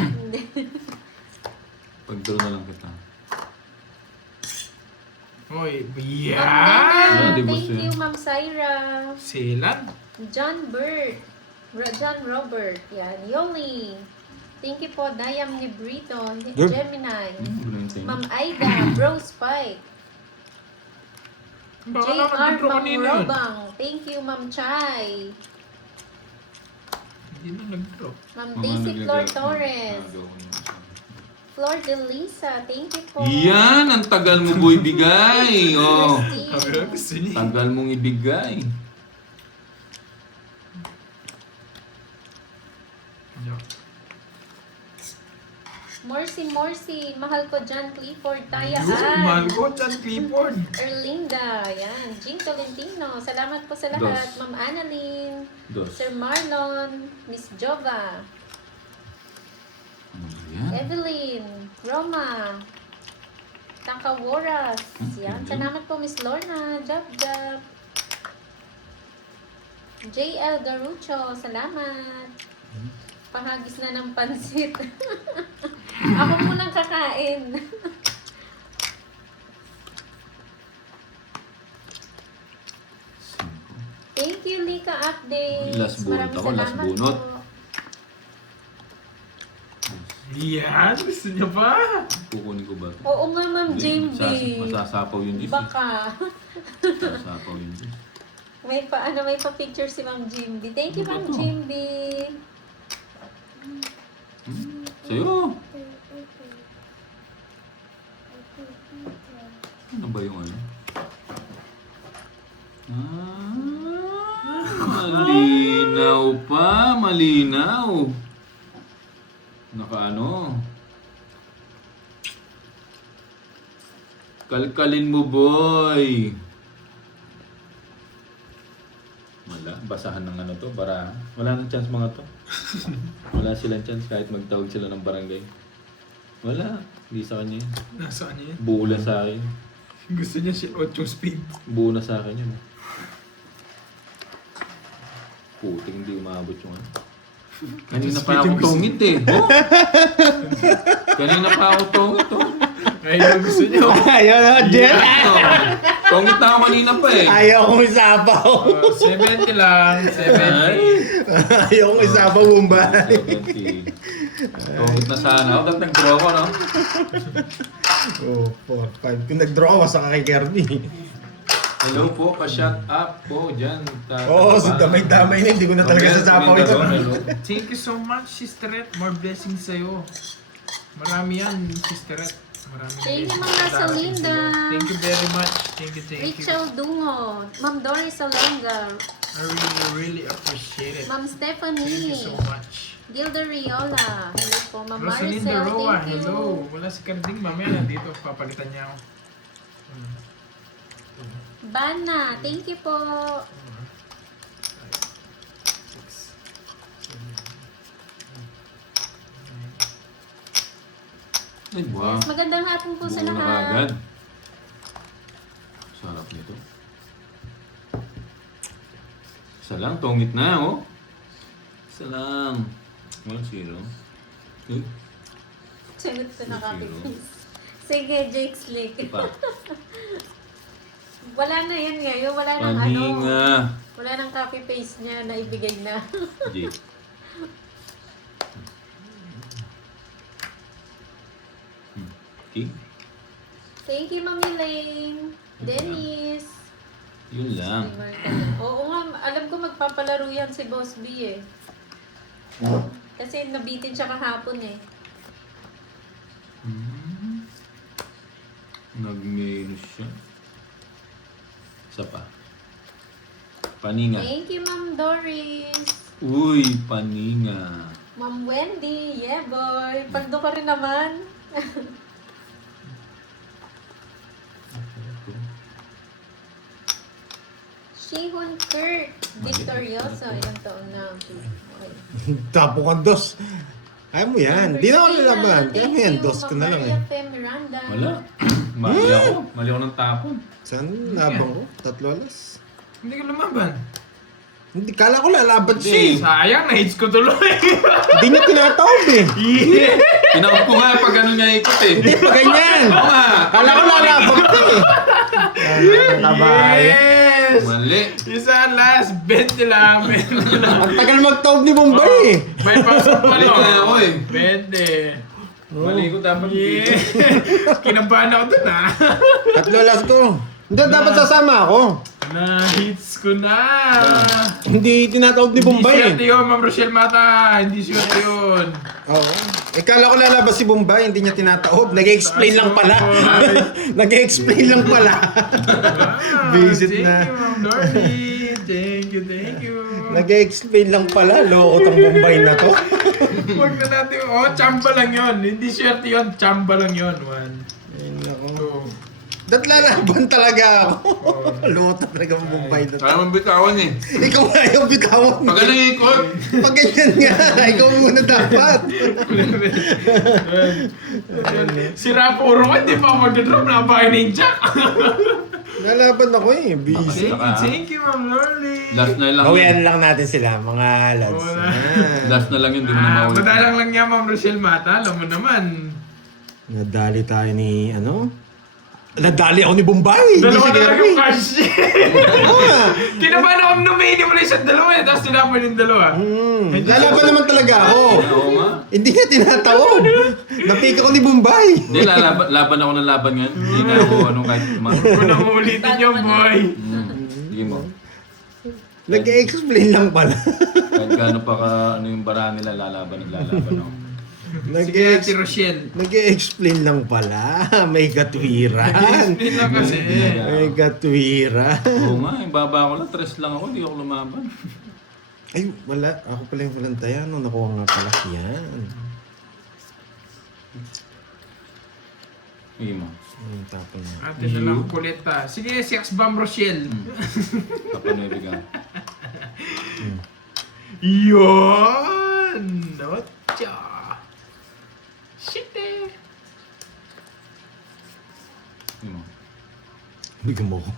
Pag-draw na lang kita. Oy, Ma'am yeah! Nena, Di ba thank siya? you, Ma'am Syra. Selan? John Bert. John Robert. Yan. Yoli. Thank you po, Dayam Nebrito. Good. Gemini. Valentine. Ma'am Aida. Bro Spike. Baka JR naman nag-draw Ma'am kanina yun. Robang. Thank you, Ma'am Chai. Hindi na nag-draw. Ma'am Mga Daisy naglagay- Flor Torres. Nagawa ko yun. Flor de Lisa. Thank you po. Yan! Ang tagal mo boy bigay! Oh. Sabi Christine. na gusto niya. Tagal mong ibigay. Morsi. Mahal ko John Clifford. Mahal Tayaan. ko, John Clifford. Erlinda. Yan. Jean Tolentino. Salamat po sa lahat. Dos. Ma'am Annalyn. Dos. Sir Marlon. Miss Jova. Yan. Evelyn. Roma. Takaworas. Yan. Salamat po, Miss Lorna. Job. JL Garucho. Salamat. Pahagis na ng pansit. Ako munang kakain. Thank you, Lika Updates. Last bunot Maraming ako, last salamat bunot. po. Yan, gusto niya ba? Kukunin ko ba ito? Oo nga, Ma'am Hindi, Jamie. masasapaw yung juice. Baka. Masasapaw yung juice. may pa picture si Ma'am Jimby. Thank you, Ma'am Ano ba to? Jimby. Sa'yo! Ano ba yung ano? Malinaw pa, malinaw. Nakaano? Kalkalin mo, boy. Wala, basahan ng ano to, para wala nang chance mga to. Wala silang chance kahit magtawag sila ng barangay. Wala, hindi sa kanya yun. Nasaan niya yan? Buo lang sa akin. Gusto niya si 8 speed. Buo na sa akin yun. Puting hindi umabot yung ano. Kanina pa ako tungit eh. Oh! Kanina pa ako tungit oh. Ayun, gusto niya. Ayaw na, Jen. Tungit na ako kanina pa eh. Ayaw kong isapaw. 70 lang, 70. Ayaw kong isapaw, Mumbai. 70. Tungit na sana ako. Dapat nag-draw ko no? Oh, 4, 5. Kung nag-draw ka, saka kay Kirby. Hello po, pa-shut up po dyan. Oo, so damay-damay na. Hindi ko na talaga sasapaw ito. Thank you so much, Sisterette. More blessings sa'yo. Marami yan, Sisterette. Marami Thank you, blessings Ma'am darating Rosalinda. sa'yo. Thank you very much. Thank you. Rachel Dungo. Ma'am Doris Salonga. I really appreciate it. Ma'am Thank Stephanie. you so much. Gilda Riola. Hello po. Ma'am Rosalinda Maricel. Roa, Thank you. hello. Wala si Carding, mamaya nandito. Papalitan niya ako. Bana. Thank you po. Ay, wow. Yes, magandang hapon po sa Buo na lahat. agad. Sarap nito. Isa lang, tungit na oh. Isa lang. 1-0. Uy, Sagot ko na copy Zero. paste. Sige, Jake Slick. pa. Wala na yan ngayon. Wala nang ano. Paninga. Wala nang copy paste niya na ibigay na. Jake. Okay. Thank you, Mami Lane. Dennis. Yun lang. Oo nga, alam ko magpapalaro yan si Boss B eh. Kasi nabitin siya kahapon eh. Nag-minus siya. Isa pa. Paninga. Thank you, Ma'am Doris. Uy, paninga. Ma'am Wendy. Yeah, boy. Pagdo ka rin naman. Sihon Kurt. Victorioso. Ilang taon na. Okay. Tapo ka dos. Kaya mo yan. Di na ako lalaban. Kaya mo yan, Thank you, dos ka na lang Maria eh. Fe Miranda. Wala. Mali ako. Mali ako ng tapon. Saan labang ko? 3 alas. Hindi ka lumaban. Hindi, kala ko lalaban siya eh. Sayang, na-hits ko tuloy. Hindi niya tinatawag eh. Tinawag ko nga pag ganun niya ikot eh. Hindi pa ganyan. Oo nga. Kala ko lalaban ka eh. Kabay. Yes! Mali. Isa last, 20 lang. 20 lang. Ang tagal magtawag ni Bombay eh. May pasok pa Mali no? na ako eh. 20. Mali ko dapat Yeah. Kinabahan ako dun ah. 3 alas ko. Hindi, dapat sasama ako. Na-hits ko na. Hindi tinatawag ni Hindi Bombay swerte eh. yun, Ma'am Rochelle Mata. Hindi swerte yun. Oo. Eh, kala ko lalabas si Bombay, hindi niya tinatawag. Nag-explain lang pala. Nag-explain lang pala. Visit na. Thank you, Ma'am Dorothy. Thank you, thank you. Nag-explain lang pala. Loko tong Bombay na to. Huwag na natin. Oh, chamba lang yun. Hindi swerte yun. Chamba lang yun. 1, Ay, nako. 2. Dat lalaban talaga ako. Loko talaga ang Bombay na to. Kaya mong bitawan eh. Ikaw nga yung bitawan. Pag ganun yung ikot. Pag ganyan nga, ikaw muna dapat. Si Rapuro ko, hindi pa ako mag-drop na bahay na yung jack. Lalaban ako eh. Busy. Thank you, Ma'am Lorly. Last na lang Bawian yun. lang natin sila, mga lads. Wala. Last na lang yun, di mo na maulit. Madalang lang niya, Ma'am Rochelle Mata. Alam mo naman. Nadali tayo ni, ano? Nadali ako ni Bombay. Hindi Dalawa si na lang Kirby. yung cash. Oo nga. Kinabahan ako numini mo na isang dalawa eh. Tapos tinapon yung dalawa. Lalaban naman talaga ako. Oo nga. Hindi niya tinatawag. Napika ko ni Bombay. Hindi, laban ako ng laban ngayon. Hindi na ako kahit Kung na uulitin yung boy. Sige mo. Nag-explain lang pala. Kahit gaano pa ka, yung bara nila, naglalaban ako. Sige, Ate Rochelle. Nag-explain lang pala. May katwiran. Explain lang kasi. May katwiran. Oo nga, yung baba ko lang, 3 lang ako, hindi ako lumaban. Ay, wala. Ako pala yung walang taya. No, nakuha nga pala. Yan. Sige mo. Tapon na. Ate na lang kulit pa. Sige, Sex Bomb Rochelle. Kapanibig ako. Yun! Notcha! Shit eh! Sige mo. Bigyan mo ko.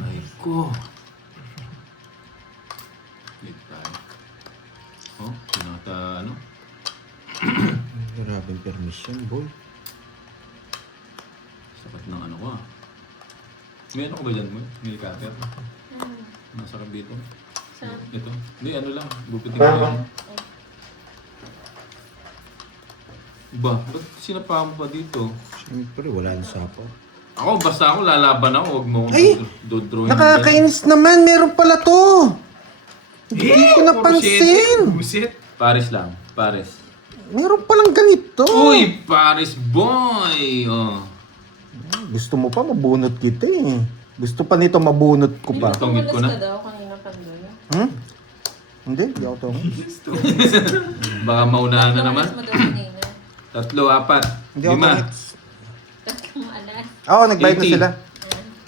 Ay ko. Wait tayo. Oh, pinata ano? Maraming permission, boy. Sapat ng ano ko ah. May ano ko ba dyan mo? May cutter? Masarap dito. Saan? Ito. Hindi, ano lang. Gupitin ko lang. Ba, ba't sinapa mo pa dito? Siyempre, wala na sapaw. Ako, basta ako lalaban ako. Huwag mo Ay! akong dodrawing. Nakakainis naman. Meron pala to. Hindi ko napansin. Busit! Paris lang. Paris. Meron palang ganito. Uy! Paris boy! Oh. Gusto mo pa, mabunot kita eh. Gusto pa nito, mabunot ko pa. Tungit ko na. Ka daw kanina pa doon. Hmm? Hindi, di ako to. Baka maunahan na naman. Mas madaling na yun. 3, 4, Hindi ako 5. to. Tatlong alas. Oo, nagbayad na 80. sila.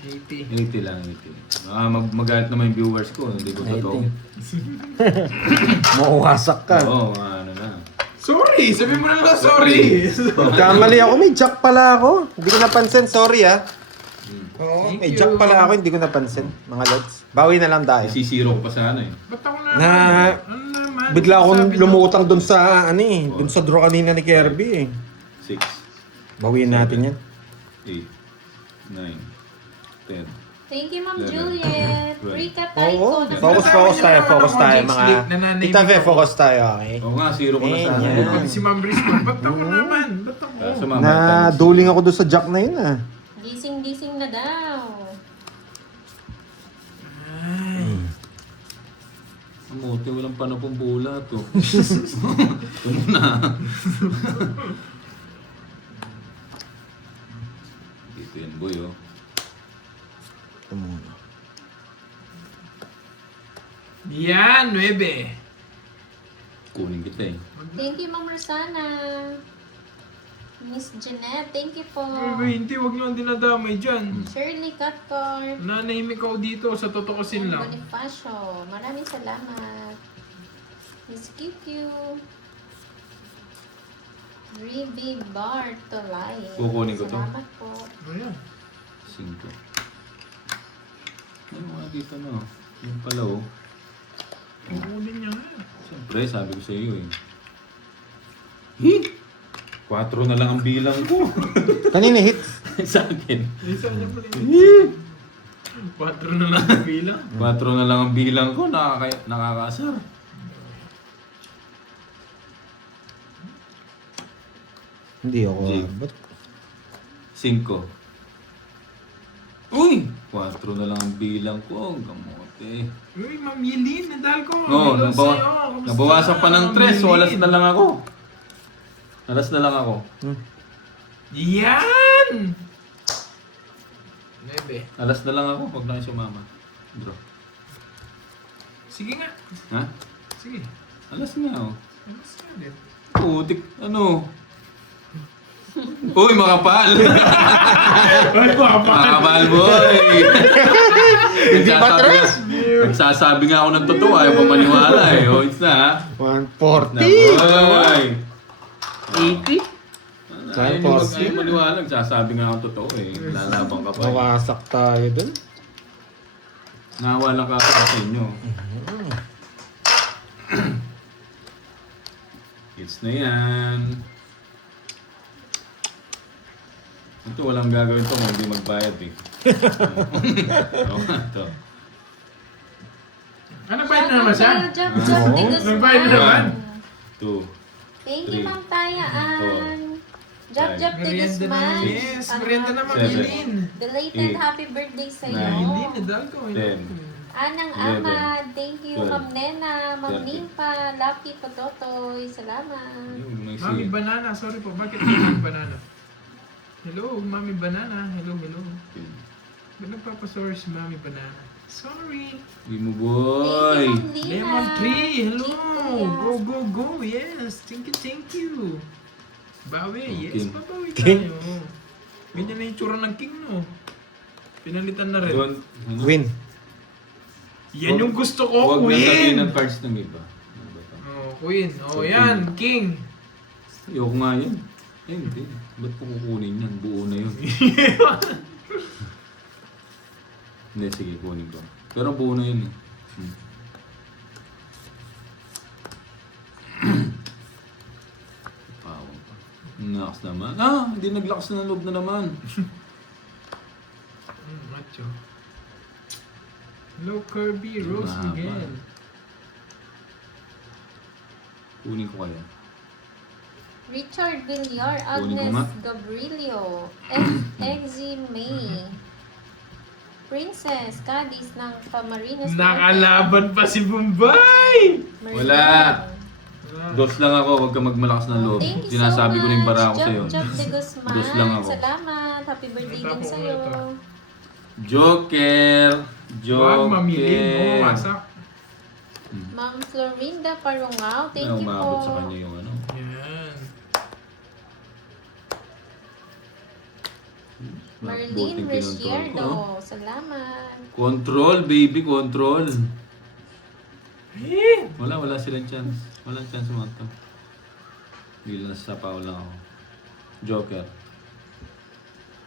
80. 80 lang, 80. Magalit naman yung viewers ko. Hindi ko totoo. Mauwasak ka. Oo, ano na. Sorry! Sabi mo na lang sorry! Kamali ako, may jack pala ako. Hindi ko napansin, sorry ah. Oo, Thank may you. jack pala ako, hindi ko napansin. Mga lads. Bawi na lang tayo. Isisiro ko pa sana eh. Ba't ako na Na- Ano naman? Bigla akong Sabi lumutang dun sa, ano eh, dun sa draw kanina ni Kirby eh. 6, Bawiin natin yan. 8, 9, 10. Thank you, Ma'am 11, Juliet. 12. Recap tayo Oo, ko. focus tayo, focus tayo mga... Tita Fe, focus tayo, okay? Oo nga, zero ko na sana. Ganyan. Pati si Ma'am Brisbane, ba't ako naman? Ba't ako? Kaso mamaya Na tayo- duling ako doon sa jack na yun ah. Gising-gising na daw. Kamuti, walang panapong bula to. Ano na? Dito yan, boy, oh. Ito muna. Yan, 9. Kunin kita eh. Thank you, Ma'am Rosana. Miss Jeanette, thank you po. Uy, hindi, huwag niyo ang dinadamay dyan. Shirley Catcorp. Nanahimik ako dito sa totokosin lang. Bonifacio, maraming salamat. Miss QQ. Riby Bartolay. Kukunin ko to. Salamat po. Ayan. 5. Ano mga dito no? Yung pala oh. Kukunin niya nga. Siyempre, sabi ko sa iyo eh. 4 na lang ang bilang ko. Kanina hit. Sa akin. Isa niya pala yun. 4 na lang ang bilang. 4 na lang ang bilang ko, nakakasar. Hindi ako G. abot. 5. Uy! 4 na lang ang bilang ko. Gamote. Uy, Ma'am Yelin, nadal ko. No, Hello sa'yo. Kamusta? nabawasan pa ng 3. So, Ma'am alas Yelin? na lang ako. Alas na lang ako. Yan! Nebe. Alas na lang ako. Huwag na kayo sumama. Bro. Sige nga. Ha? Sige. Alas nga oh. Alas ka din. Putik. Ano? Uy, makapal! Ay, papa. Makapal, boy! Hindi pa tres? Nagsasabi nga ako ng totoo. Ayaw pa maniwala eh. O, it's na ha. 140. Na, boy! 80? Ayaw nyo wag kayo maniwala. Nagsasabi nga ako ng totoo eh. Lalabang ka pa. eh. Mawasak tayo dun. Nawa lang ka pa sa inyo. It's na yan. Ito, walang gagawin to kung hindi magbayad eh. Ito. Ano ba yun naman siya? Job de Guzman. Nagbayad na naman. 2. Thank Three, you, Ma'am Tayaan. Job five. de Merienda na. Guzman. Yes, merienda na, Ma'am 7. Yelin. Belated Eight. happy birthday sa Nine. Hindi, iyo. nadal ko. Ten. Anang 11, Amad, thank you. 12, Ma'am Nena, Ma'am 13. Nimpa, Lucky Pototoy, salamat. Mami Banana, sorry po. Bakit Mami Banana? Hello, Mami Banana. Hello, hello. Ba't nagpapasorry si Mami Banana? Sorry. Hindi mo Thank boy. you, Ma'am Lina. Lemon tree, hello. Victoria. Go, go, go. Yes, thank you, thank you. Bawi, yes, King. babawi King. tayo. Ganyan na yung tsura ng king, no? Pinalitan na rin. Doon, ano? Win. Yan yung gusto ko, Huwag na sabihin queen. ng cards ng iba. Ano ba ito? Oh, queen. Oh, yan, king. Ayoko nga yun. Eh, hindi. Ba't ko kukunin yan? Buo na yun. Hindi, sige, kunin ko. Pero buo na yun eh. Pawang pa. Naks naman. Ah! Hindi naglakas na ng loob na naman. Macho. Hello, Kirby, Rose Mahaba. Miguel. Kunin ko kaya. Richard Villar, Kunin ko Agnes nga. Gabrilio, Exy May, Princess Cadiz ng Camarines. Nakalaban pa si Bombay! Wala. Dos lang ako, huwag ka magmalakas ng loob. Thank you Sinasabi so ko na yung bara ko much. sa'yo. Job de Guzman. Dos lang ako. Salamat. Happy birthday din Tapo ko sa'yo. na to. Joker! Huwag mamigin. Oo, Joker! wasak. Ma'am Florinda Parungaw. Thank Na you po. umabot sa kanya yung ano. Yan. Marlene Buting kinontrol ko. Resierdo. Salamat. Control, baby, control. Eh! Wala silang chance. Walang chance mga to. Hindi lang sa pao lang ako. Joker.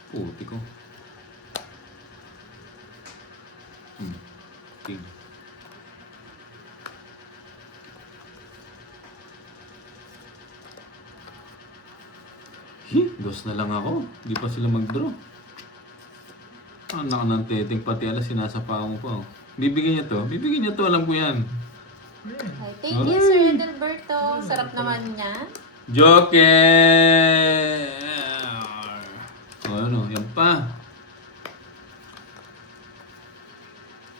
Puti ko. King. Dos na lang ako. Hindi pa sila mag-draw. Anak ng teteng pati alas sinasapa mo pa. Oh. Bibigyan niya to. Bibigyan niya to. Alam ko yan. Ay, thank you, Sir Edelberto. Sarap naman niya. Joker! O ano, yan pa.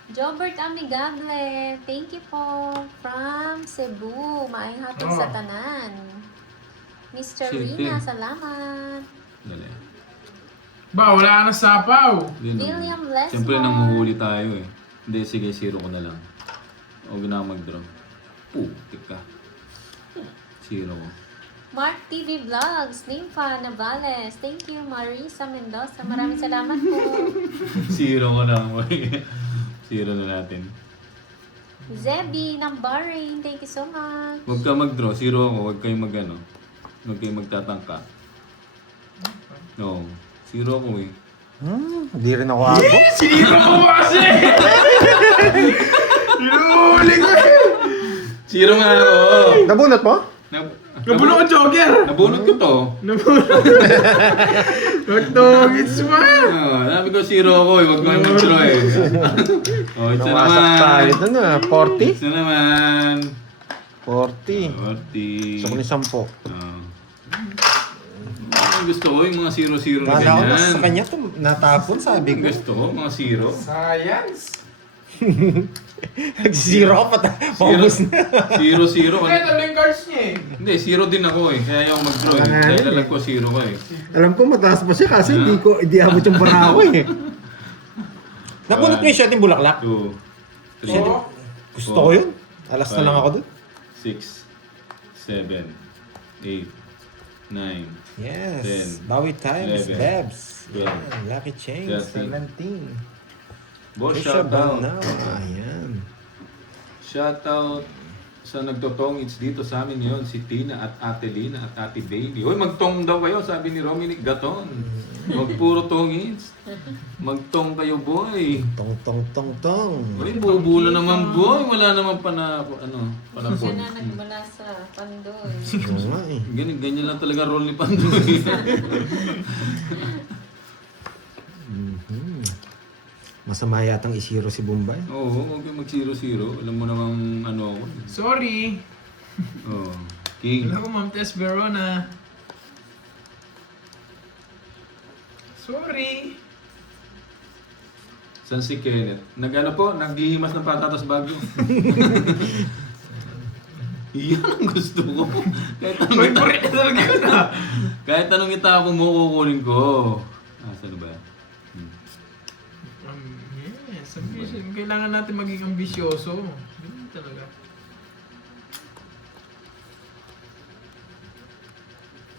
Jobert Amigable. Thank you po. From Cebu. Maayong hapon sa tanan. Mr. Shit, Rina, eh. salamat. Dali. Ba, wala ka na sapaw. Yun, William Lesmore. Siyempre nanguhuli tayo eh. Hindi, sige, zero ko na lang. Huwag na ako mag-draw. Putik ka. Zero ko. Mark TV Vlogs, Nympha Navales. Thank you, Marisa Mendoza. Maraming salamat po. Zero ko na. Zero na natin. Zebi ng Bahrain. Thank you so much. Huwag ka mag-draw. Zero ako. Huwag kayong mag-ano. Huwag kayong magtatangka. No. Zero ako eh. Hindi rin ako ako. Sino ko kasi? Hinuli ko eh. Zero nga ako. Nabunot mo? Nabulo ko joker. Nabunot ko to. Nagtogits mo. Sabi ko zero ako eh. Huwag kayong mag-draw eh. Oh, isa Namasak tayo naman. dun 40? Isa naman. 40. 40. Gusto ko ni 10. Gusto ko yung mga zero-zero na Kala ko na ganyan. sa kanya to natapon, sabi ko. Gusto ko, mga zero. Science. Zero ka pa. Paubos na. Zero-zero. Kaya ito yung cards niya eh. Hindi, zero din ako eh. Kaya ayaw mag-draw eh. Wala Dahil yun alam ko zero ko eh. Alam ko mataas pa siya kasi hindi abot yung bara ko eh. Nabunot mo yung shot yung bulaklak? 2, 3, Oo. Gusto ko yun. Alas na lang ako dun. 6, 7, 8, 9, Yes. 10, Bawi times, 11, Bebs. 12, Yan. Lucky change. 13. 17. Boss, Trisha shoutout. Balnawa. Ayan. Shoutout sa nagtotongits dito sa amin ngayon, si Tina at Ate Lina at Ate Bailey. Uy, magtong daw kayo, sabi ni Rominic Gaton. Huwag puro tongits. Magtong kayo, boy. Tong, tong, tong, tong. Uy, bubu na naman, boy. Wala naman pa na, panapon. Siya na nagmula sa Pandoy. Oo nga eh. Ganyan lang talaga role ni Pandoy. Masama yatang isiro si Bombay. Oo, huwag kang mag-zero-zero. Alam mo namang ano ako. Sorry. Oo. King. Hello, Ma'am Tess Verona. Sorry. San si Kenneth? Nag-ano po? Naghihimas ng patatas bagyo. Yan ang gusto ko. Kahit anong Favorite na talaga yun ah. kahit anong itapon mo, kukunin ko. Saan ba yan? Yes, ambition. Kailangan natin maging ambisyoso. Yun talaga.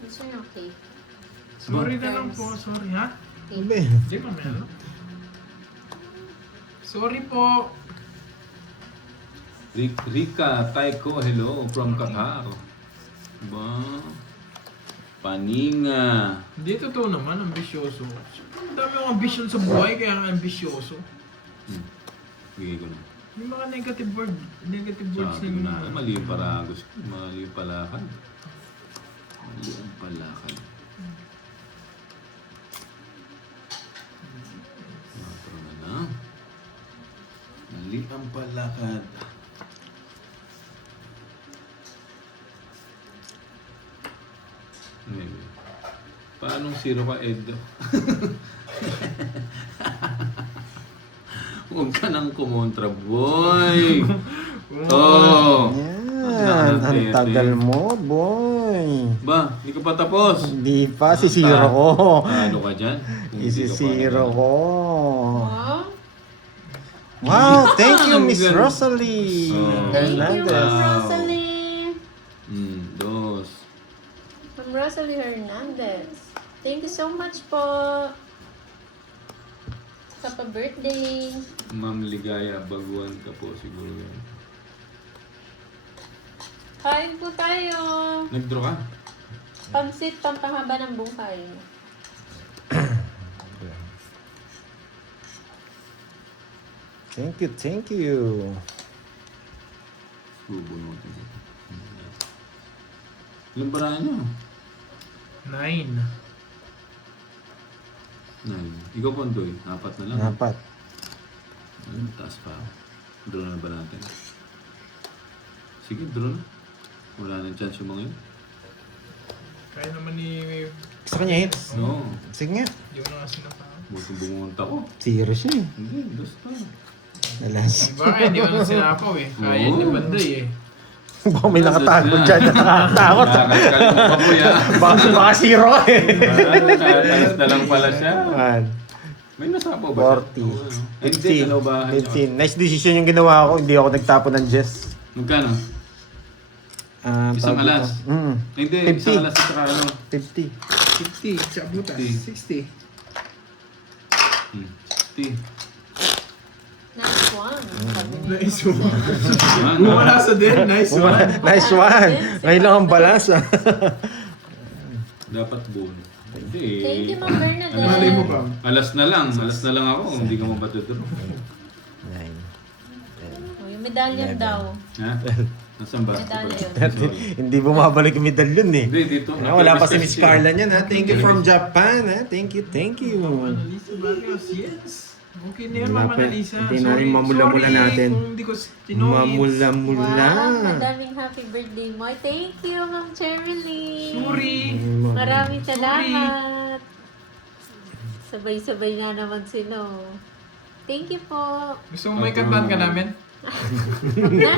Gusto niyo okay? Sorry na lang po. Sorry ha. Be. Hindi pa meron. Sorry po. Rika Taiko, hello from Qatar. Ba? Paninga. Hindi totoo naman, ambisyoso. Ang dami yung ambisyon sa buhay, kaya nga ambisyoso. Bigay ko na. Yung mga negative words Sabi ko na, na mali yung paragos. Mali yung palakad. Mali ang palakad. Matro na lang. Mali ang palakad. Maybe. Paanong zero ka, Ed? Huwag ka nang kumontra, boy! Oh! Yan. Ang tagal mo, boy. Ba, hindi ka pa tapos. Hindi pa, sisiro ko. Ano ka dyan? Kung hindi ka pa Isisiro ano. ko. Oh, Wow, thank you, Ang Miss ganda. Rosalie Oh. thank you, Hernandez. Ma'am Rosalie. Dos. Ma'am Rosalie Hernandez. Thank you so much po. Sa pa-birthday. Ma'am Ligaya, baguhan ka po siguro yan. Kain po tayo. Nag-draw ka? Pansit, pampahaba ng buhay. Thank you, thank you. Bubunutin ko. Ilang barahan nyo? 9. 9. Ikaw po, Andoy. 4 na lang. Dapat. Ano, taas pa. Draw na ba natin? Sige, draw na. Wala nang chance yung mga yun. Kaya naman ni... Gusto kanya hits? No. Sige nga. Hindi mo na nga sinapa. Buti bumunta ko. Zero siya eh. Hindi, dos pa. Nalas. Diba kaya hindi mo na sinapaw eh. Kaya ni Banday eh. Baka may nakatago dyan. Nakakatakot. Nakakakalong pa po yan. Baka zero ka eh. Nakakalas na lang pala siya. Man. May nasapaw ba siya? 40. Oo, ano. 15. 15. Nice decision yung ginawa ko. Hindi ako nagtapon ng Jess. Magkano? Isang tawag alas. dito. Hindi, 50. isang alas at saka ano. 50. 50 sa butas. 60. 50. Nice one. Sabi niya. Nice one. Yan, Bumala sa din. Nice one. Nice one. Ngayon lang ang balas. Dapat buo. Hindi. Thank you, Ma'am Bernadette. Malay mo ba? Alas na lang ako. Hindi ka mapatuturo. Oh, yung medallion daw. Ha? Nasaan ba? Medallion. Sorry. Hindi bumabalik yung medalyon eh. Hindi, dito. Wala pa si Miss Carla niyan ha. Thank you from Japan ha. Thank you, thank you. Annalisa Vargas, yes. Okay na yan, Wala Mama pa. Annalisa. Hindi natin mamula-mula natin. Kung hindi ko tinuhit. Mamula-mula. Wow, madaming happy birthday mo. Thank you, Ma'am Cherilyn. Sorry. Maraming salamat. Sabay-sabay na naman sila. oh. Thank you po. Gusto mo may kantahan ka namin? Huwag na.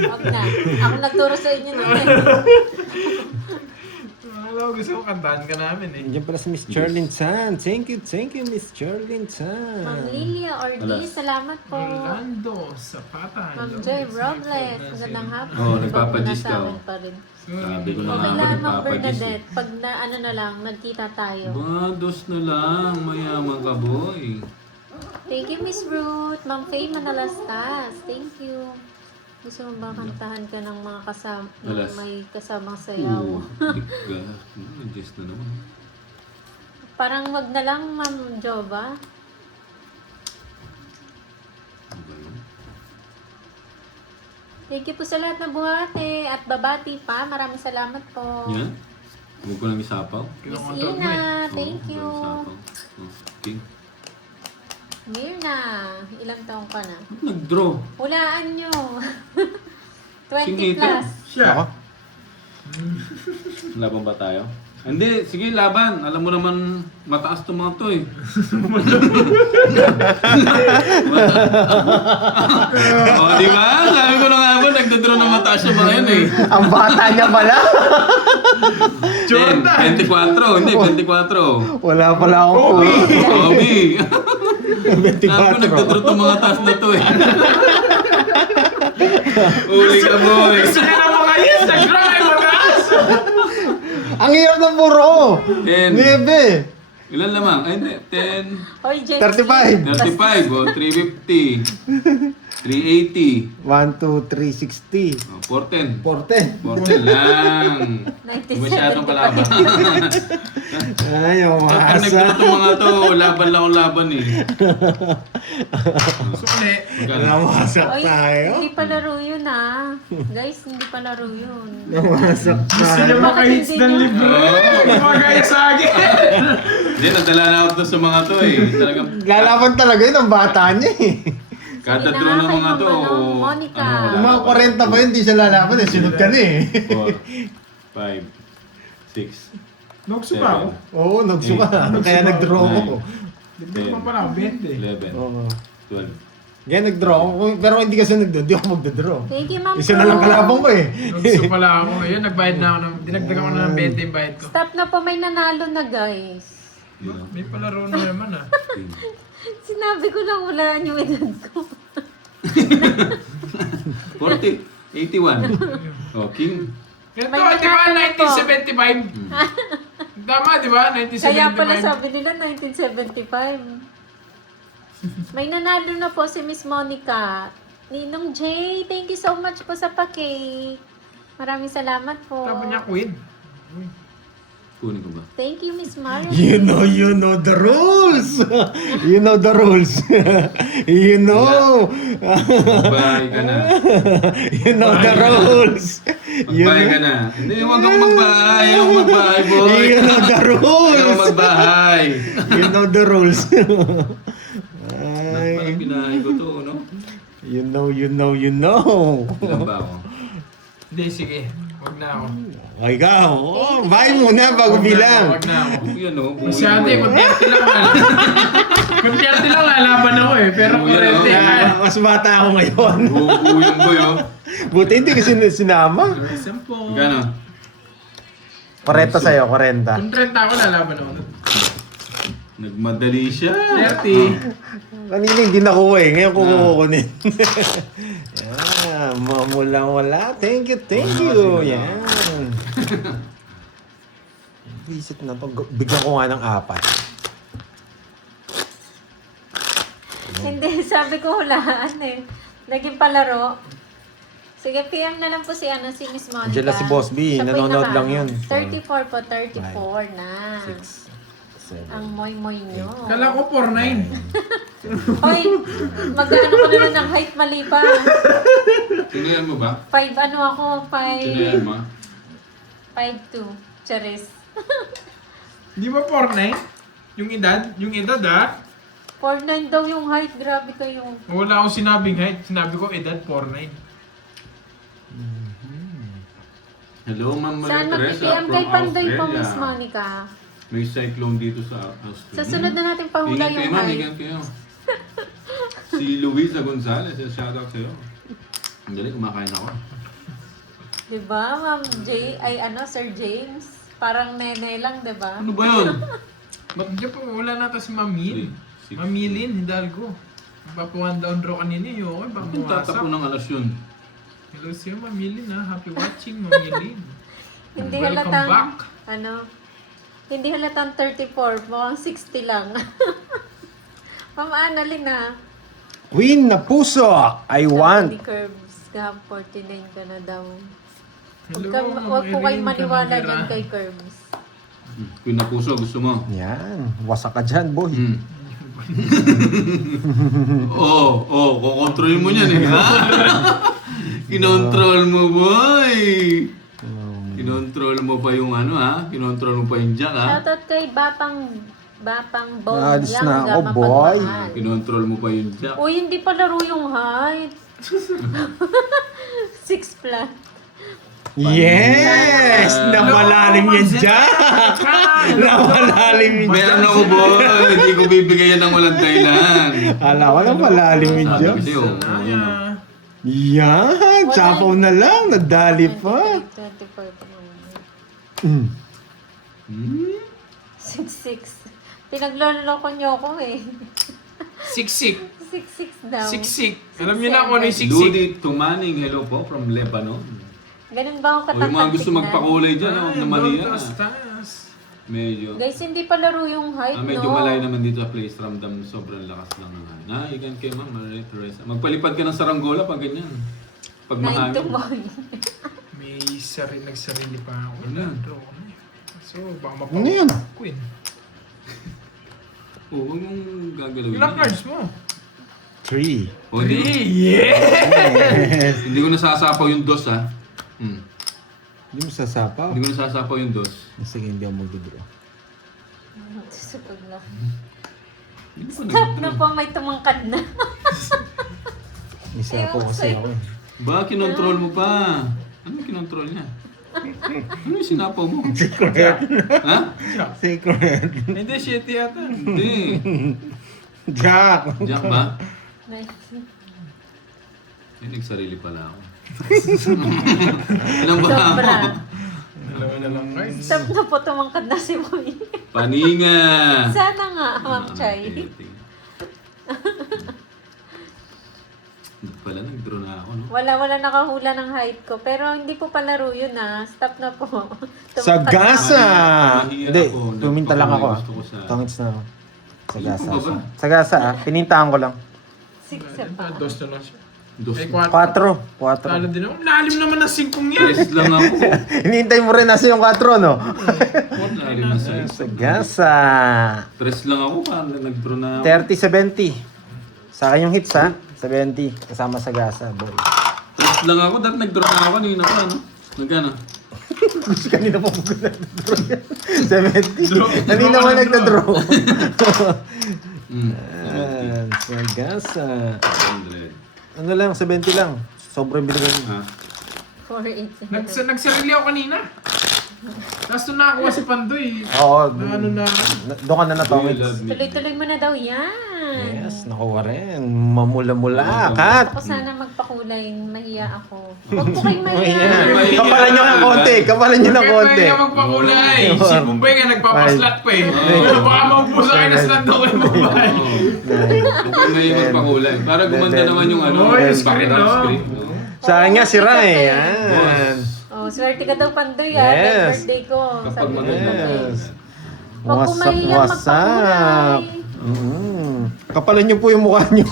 Huwag na. Ako nagturo sa inyo nun eh. Alam ko, gusto mo kantahan ka namin eh. Diyan pala si Miss Charlene San. Thank you, Miss Charlene Ma'am San. Lilia Ortiz, salamat po. Orlando Zapata. Ma'am Joy Robles, magandang hapon. Oo, nagpapagis ka, Nasa akin oh. pa rin. Sabi ko na nga Okay ako lang, Ma'am nagpapagis eh. Bernadette. Pag na ano na lang, nagkita tayo. Dos na lang. Mayaman ka, boy. Thank you, Miss Ruth. Ma'am Faye Manalastas. Thank you. Gusto mo ba kantahan ka ng mga kasama, Alas. may kasamang sayaw? Tika. Just na naman. Parang wag na lang, Ma'am Jova. Ano ba yun? Thank you po sa lahat na buhati at babati pa. Maraming salamat po. Yan? Huwag ko lang isapaw. Miss Kinakontrol mo Ina, Oo, thank huwag you. ko lang isapaw. Oh, okay. Mirna, ilang taong ka na? Nag-draw. Hulaan nyo. 20 Singita. plus. Siya. Laban ba tayo? Hindi, sige laban. Alam mo naman, mataas to mga to eh. O, di ba? Sabi ko na nga ba, nagdadraw na mataas yung mga yun eh. Ang bata niya pala. 24, hindi, 24. Wala pala ako. Obi. Sabi ko, nagdadraw to mga taas na to eh. Uli ka boy. Gusto niya na makayas. Nag-draw ay mataas. Ang hirap ng puro. 10. 9. Ilan lamang? Ay, hindi. 10. Oy, Jen. 35. 35. O, 350. 380. 1, 2, 3, 60. O, 410. 410. 410 lang. Hindi masyadong kalaban. Ay, Pag nagdala itong mga to, laban lang ang laban eh. Sukli. Magkano? Nawasak Oy, tayo. hindi pa laro yun ah. Guys, hindi pa laro yun. Nawasak Gusto niya tayo. makahits ng libro. Magaya sa akin. Hindi, nadala na ako to sa mga to eh. Talagang Lalaban talaga yun ang bata niya eh. kada Sige draw na, ng mga kay to. Ma'am Monica. Yung mga 40 pa yun, di siya lalaban eh. Sunod ka na eh. 4, 5, 6, Nagso ba ako? Oo, nagsuka. Kaya nag-draw ako. Hindi mo pala ako 20. 11, Oo. 12. Kaya nag-draw ako. Pero hindi kasi nag-draw. Hindi ako mag-draw. Thank you, Ma'am. Isa na lang Pro. kalabang ko eh. Nagso pala ako. Ayun, nagbayad na ako ng... Dinagdagan ko na ng 20 yung bayad ko. Stop na po, may nanalo na guys. May palaro na naman ah. Sinabi ko lang hulaan yung edad ko. 40, 81. Oh, King. Ito, May di ba, nanalo po. 1975? Tama, di ba? 1975. Kaya pala sabi nila 1975. May nanalo na po si Miss Monica. Ninong J, thank you so much po sa pa-cake. Maraming salamat po. Tapos niya queen. Kunin ko ba? Thank you, Miss Mario. You know the rules. You know the rules. You know. Magbahay ka na. You know the rules. Magbahay ka na. Hindi, huwag kang magbahay. Huwag kang magbahay, boy. You know the Huwag rules. kang magbahay. You know the rules. Parang binahay ko to, no? You know. Ilan ba ako? Hindi, sige. Huwag na ako. Ay ka. Oh, bye muna bago bilang. Huwag na ako. Yan, no? Kasi ate, kung 30 lang kung 30 lang lalaban ako eh. Pero kung Yan, oh. 30, Ah, mas bata ako ngayon. Buo yung boy, oh. Buti hindi kasi sinama. Sampo. Gano? 40 sa'yo, 40. Kung 30 ako, lalaban ako. Nagmadali siya. 30. Kanina hindi nakuha eh. Ngayon kukuha ko din. Yan. Mamula-wala. Thank you. Yan. Visit na to. Bigyan ko nga ng 4. Hindi, sabi ko hulaan eh. Naging palaro. Sige, PM na lang po si Miss Monica. Diyan na si Boss B. Siya po'y Nanonood naka- lang yun. 34 po, 34 na. 6, 7. Ang moy-moy nyo. Kala ko 4'9". Hoy, mag-ano ko na lang ng height mali pa. Sinayan mo ba? 5 ano ako, 5... Sinayan mo? 5'2". Charis. Di ba 4'9"? Yung edad? Yung edad 4'9 daw yung height. Grabe kayo. Wala akong sinabing height. Sinabi ko edad 4'9". Hello, Ma'am Maria Saan Teresa mag-PM from kay Pandoy po, Australia. Miss Monica? May cyclone dito sa Australia. Sa sunod na natin pahula Ingat yung kayo, ma'am. height. Ingat kayo. Si Luisa Gonzalez, shoutout sa'yo. Ang galing, kumakain ako. Diba, Ma'am J? Ay, Sir James? Parang nene lang, diba? Ano ba yun? Ba't dyan pa wala na si Mamil? Six. Mamilin, Hidalgo. Papuan down draw kanina yun. Bakit tatapon ng alas yun? Hello sa'yo, Mamilin ha. Happy watching, Mamilin. Hindi Welcome halatang, back. Hindi halatang 34, mukhang 60 lang. Ma'am Annalyn na. Queen na puso. I want. Ni Curbs, gahap 49 ka na daw. Hello, Huwag po Ma'am kayong Erin maniwala Canavera. dyan kay Curbs. Queen na puso, gusto mo? Yan. Wasak ka dyan, boy. Oo, kukontrol mo yan eh, ha? Kinontrol mo, boy! Kinontrol mo pa yung Kinontrol mo pa yung jack, ha? Shoutout kay Bapang Bong Alis Yang na ako, Gama boy. Pagmahal. Kinontrol mo pa yung jack. Uy, hindi pa laro yung height. 6 flat. Yes! Namalalim yan dyan! Namalalim yan dyan! Meron ako, boy! Hindi ko bibigyan ng walang dahilan. Ala ko namalalim yan Sabi dyan. kasi, oh, yun, oh. Yan! Sapaw na lang. Nadali pa. 24 pa naman. Mm. Hmm? 6'6". Pinagloloko niyo ako eh. Siksik. 6'6 daw. Siksik. Alam niyo na kung ano yung siksik. Ludi Tumaning, hello po from Lebanon. Ganun ba ako O yung mga gusto tignan? magpakulay dyan, na mali yan. Taas. Medyo. Guys, hindi pa laro yung height, Medyo no? malay naman dito sa place ramdam, sobrang lakas lang naman. Ikan kayo ma'am, Maria Teresa. Magpalipad ka ng saranggola pag ganyan. Pag 9 to mahangin. morning. May nagsarili pa ako. Ano yan? So, baka Ano yan? Queen. Huwag mong gagalawin. Ilang yan. cards mo? 3. O, hindi, 3! Yeah! hindi ko nasasapaw yung dos, ha? Hindi mo sasapaw. Hindi ko nasasapaw yung dos. Sige, hindi ako magdodraw. Susupag na. Hindi ko Stop na po, may tumangkad na. May sapaw kasi ako eh. Ba, kinontrol mo pa. Ano kinontrol niya? Ano yung sinapaw mo? Secret. Ha? Secret. Hindi, shit yata. Hindi. Jack. Jack ba? Nice. Nagsarili pala ako. Alam ba? Sobra. Dalawa na lang cards. Stop na po, tumangkad na si Moy. Paninga! Sana nga, Ma'am Chay. Hindi pala, nag-draw na ako, no? Wala nakahula ng height ko. Pero hindi po palaro yun ah. Stop na po. Sagasa! Mahirap Hindi, ako. tuminta lang ako ah. Gusto ko sa- Tongits na ako. Sagasa. Ano ba ba? Sagasa ah. Pinintahan ko lang. 6 pa. Dos na lang siya. Dos. Ay, 4. 4. Talo din ako. Lalim naman ng 5 yan. Tres lang ako. Hinihintay mo rin nasa yung 4, no? Lalim na size. Sagasa. Tres lang ako, parang nag-draw na ako. 30-70. Sa akin yung hits ha. 70. Kasama Sagasa, boy. Tres lang ako, dahil nag-draw na ako kanina pa, ano? Nagkano? Gusto kanina pa po nagda-draw yan. 70. Kanina mo nagda-draw. Sagasa. 100. Ano lang, 70 lang. Sobrang binigay mo. Ha? 4-8. Nagsarili ako kanina. Tapos doon nakakuha si Pandoy. Oo. Na ano na. Doon ka na You natawid. love me. Tuloy-tuloy mo na daw yan. Yes, nakuha rin. Mamula-mula. Kat! Ako sana magpakulay. Mahiya ako. Huwag po kayong mahiya. Ayan. Kapalan nyo ng konti. Kapalan nyo ng konti. Kaya magpakulay. Si Bombay nga nagpapaslat pa eh. Baka maupusa kayo na slat daw kay Bombay. Okay, may magpakulay. Para gumanda naman yung ano, Oh, yung background screen, no? screen, no? Sa akin nga sira eh. Yan. Oh, swerte ka daw, Pandoy, Yes. Dahil birthday ko. Kapag Sabi ko, maganda. Yes. Huwag kumahiyang magpakulay. Kapalan niyo po yung mukha niyo.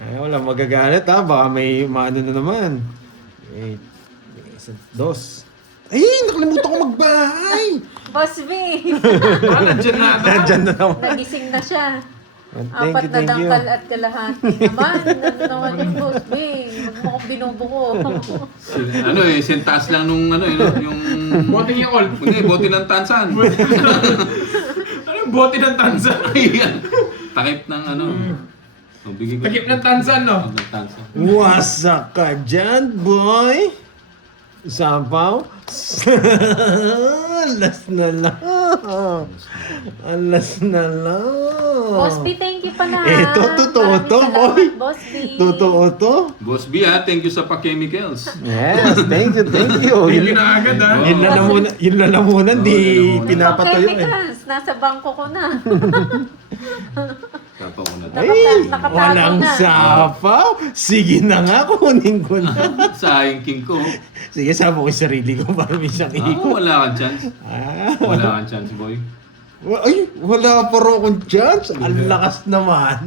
Ay, wala magagalit ha. Baka may maano na naman. Wait. Isa, dos. Ay, nakalimutan ko magbahay. Boss B, Nandiyan na ata. Nandyan na naman. nagising na siya. Thank Apat you, na thank you. dangkal at kalahati naman. Ano naman yung Boss B? Huwag mo akong binubuko. Ano eh, sintas lang nung ano eh, no? Yung... Bote niya all. Hindi, bote ng tansan. Ano yung bote ng tansan? Ayan. Takip ng ano. Oh, bigay ko. Takip ng tansan, no? Takip ng tansan. Wasak ka dyan, boy. Sabaw. Alas na lang. Alas na lang. Boss B, thank you pala. Ito, totoo Maraming to, salamat, boy. Boss B. Totoo to? Boss B ha, thank you sa pa-chemicals. Yes, thank you, thank you. Hindi na agad, ha? Yun lalamunan, di lalamunan. pinapatuyo eh. Chemicals, nasa bangko ko na. Tapa ko na to. Ay, Nakatago walang na. sapaw. Sige na nga, kunin ko na. Sa king ko. Sige, sabi ko yung sarili ko para may isang iko. Wala kang chance. Ah. Wala kang chance, boy. Ay, wala pa rin akong chance. Ang lakas naman.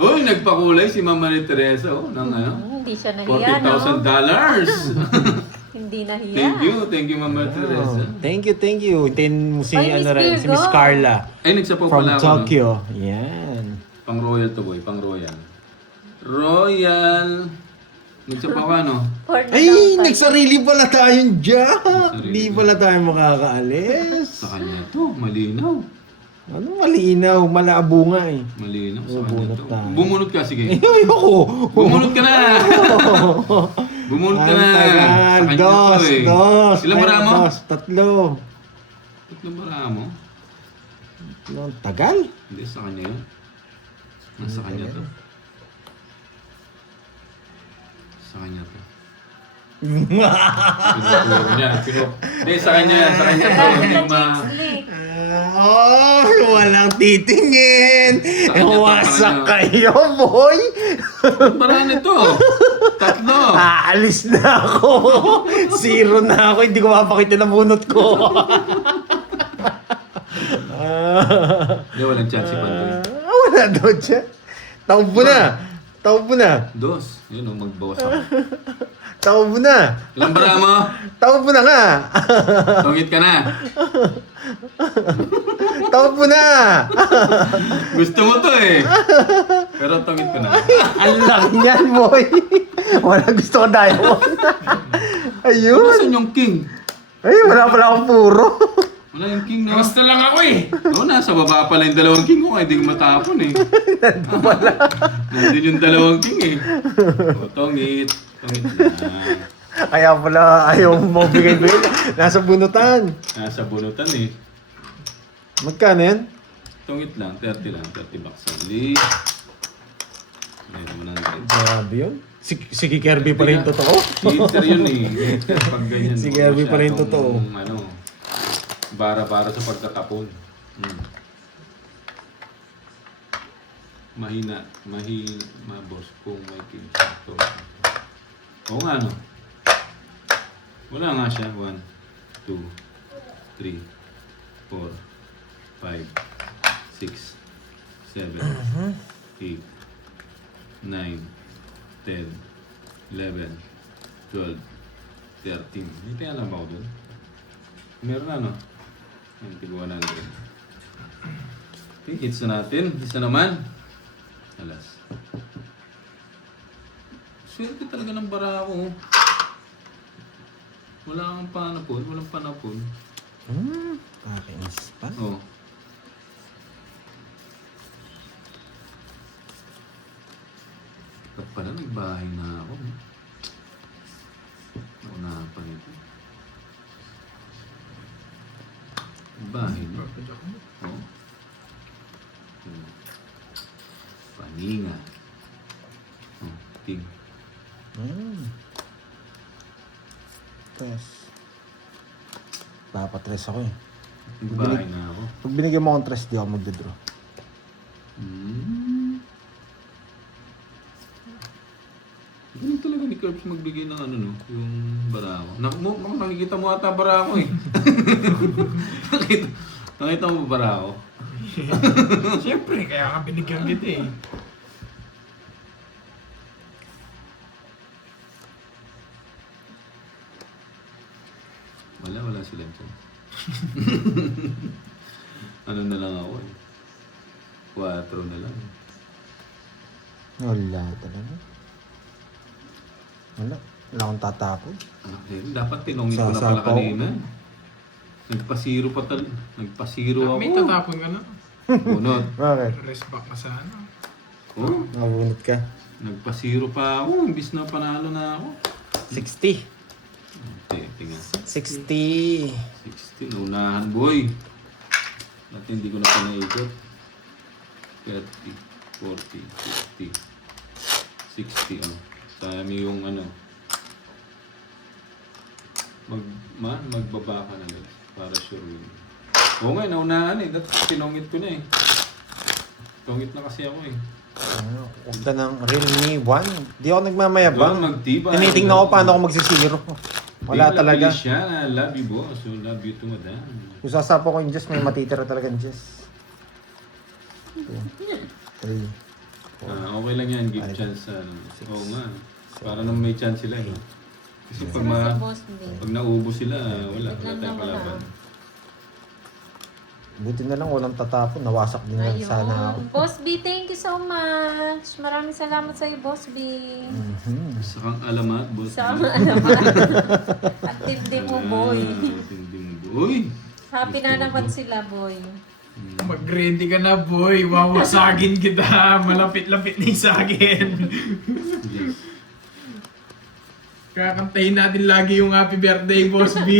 Uy, nagpakulay si Mama ni Teresa, oh, ng ano? Hindi siya nahiya, no? $40,000. Hindi nahiya. Thank you, Mama Teresa. Thank you. Hintayin mo si, Ay, Miss ano rin, si Virgo. Miss Carla. Ay, nagsapaw From pala ako. Tokyo. Yan. Pang royal to, boy. Pang royal. Royal. Nagsapaw ka, no? For na Ay, dangkal. nagsarili pala tayong jack. Sarili. Hindi pala tayo makakaalis. Sa kanya to, malinaw. Ano malinaw, malabo nga eh. Malinaw sa Bubunot kanya to. tayo. Bumunot ka, sige. Ayoko. Bumunot ka na! Bumunot ka na! Ang tagal. Sa kanya Dos, to eh. dos. Ilang Ay, bara mo? dos, tatlo. Tatlong bara mo? Ang tagal. Hindi, sa kanya yun. Nasa kanya to. Sa kanya to. Pinuturo niya. Hindi, sa kanya yan. Sa kanya to. Sabi Yung ka, ma... Jinxley. Oh, walang titingin. Sa kanya to, Wasak sa kayo, boy. Bara nito. Tatlo. Aalis na ako. Zero na ako. Hindi ko mapakita na bunot ko. Hindi, walang chance si Pandoy. Wala daw siya. Taubo na. Taubo na. Dos. Yun o, magbawas ako. Taubo na. Ilang bara mo? Taubo na nga. Tungit ka na. Taubo na. Gusto mo to eh. Pero tungit ka na. Ang laki niyan, boy. Wala gusto ko diamond. Ayun. Nasaan yung king? Ay, wala pala akong puro. Wala yung king na. Basta lang ako eh. Oo, nasa baba pala yung dalawang king ko. Kaya hindi ko matapon eh. Nandun yung dalawang king eh. O, tungit. Tungit na. Kaya pala ayaw mo bigay-bigay. Nasa bunutan. Nasa bunutan eh. Magkano yan? Tungit lang. 30 lang. 30 bucks only. Meron mo ng Grabe yun. Si Kirby pa rin totoo. Cheater yun eh. Pag ganyan. Si Kirby pa rin masyadong, totoo. Ano, bara-bara sa pagkatapon. Mahina. Mabos kung may kinsato. Oo nga no. Wala nga siya. 1, 2, 3, 4, 5, 6, 7, 8, 9, 10, 11, 12, 13. May kaya alam ako dun? Meron na, no? Ang tiguan na natin. Okay, hits na natin. Isa naman. Alas. Swerte talaga ng bara ako. Wala kang panapon. Walang panapon. Pakinis pa. Oh. Kapag pala nagbahay na ako. Naunahan pa nito. Nagbahay na. Oh. Paninga. Oh, ting. Tres. Dapat tres ako eh. Nagbahay na ako. Pag binigyan mo akong tres, di ako magdodraw. Ganun talaga ni Curbs magbigay ng ano, no? Yung barako. Nakikita mo ata barako eh. nakita mo ba barako? Siyempre, kaya ka binigyan kita eh. Wala sila dyan. Ano na lang ako eh. 4 na lang. Wala talaga. Wala akong tatapon. Dapat tinongin ko na pala Sasapaw. kanina. Nagpasiro ako. May tatapon ka na. Bunot. Bakit? Rest back ka sa ano. Oh, Nabunot ka. nagpasiro pa ako. Imbis na panalo na ako. 60. Tingnan. 60. 60. Lunahan, boy. Dati hindi ko na panaikot. 30, 40, 50, 60. Oh. Dami yung ano. Magbaba ka na lang. Para sure win. Oo nga, naunahan eh. Dati tinongit ko na eh. Tongit na kasi ako eh. Huwag ka ng Realme 1. Di ako nagmamayabang. Doon, magtibay. Tinitingnan ko paano ako magsisiro. Wala talaga. Siya, love you boss. So love you too, madam. Kung sasapo ko yung Diyos, may matitira talaga yung Diyos. 2, 3. Okay lang yan, give chance sa oo nga. Para naman may chance sila eh. Kasi pag, Si Boss B. pag naubos sila, wala Biglang tayong nawala. kalaban. Buti na lang walang tatapon. Nawasak din lang sana ako. Ayun. Boss B, thank you so much. Maraming salamat sa iyo, Boss B. Sa kang alamat, boss. Sa mga alaman. At tindi mo, boy. Tindi mo, boy. Happy na naman sila, boy. Mag-ready ka na, boy. Wawasagin kita. Malapit-lapit na yung sagin. Yes. Kakantayin natin lagi yung happy birthday, Boss B.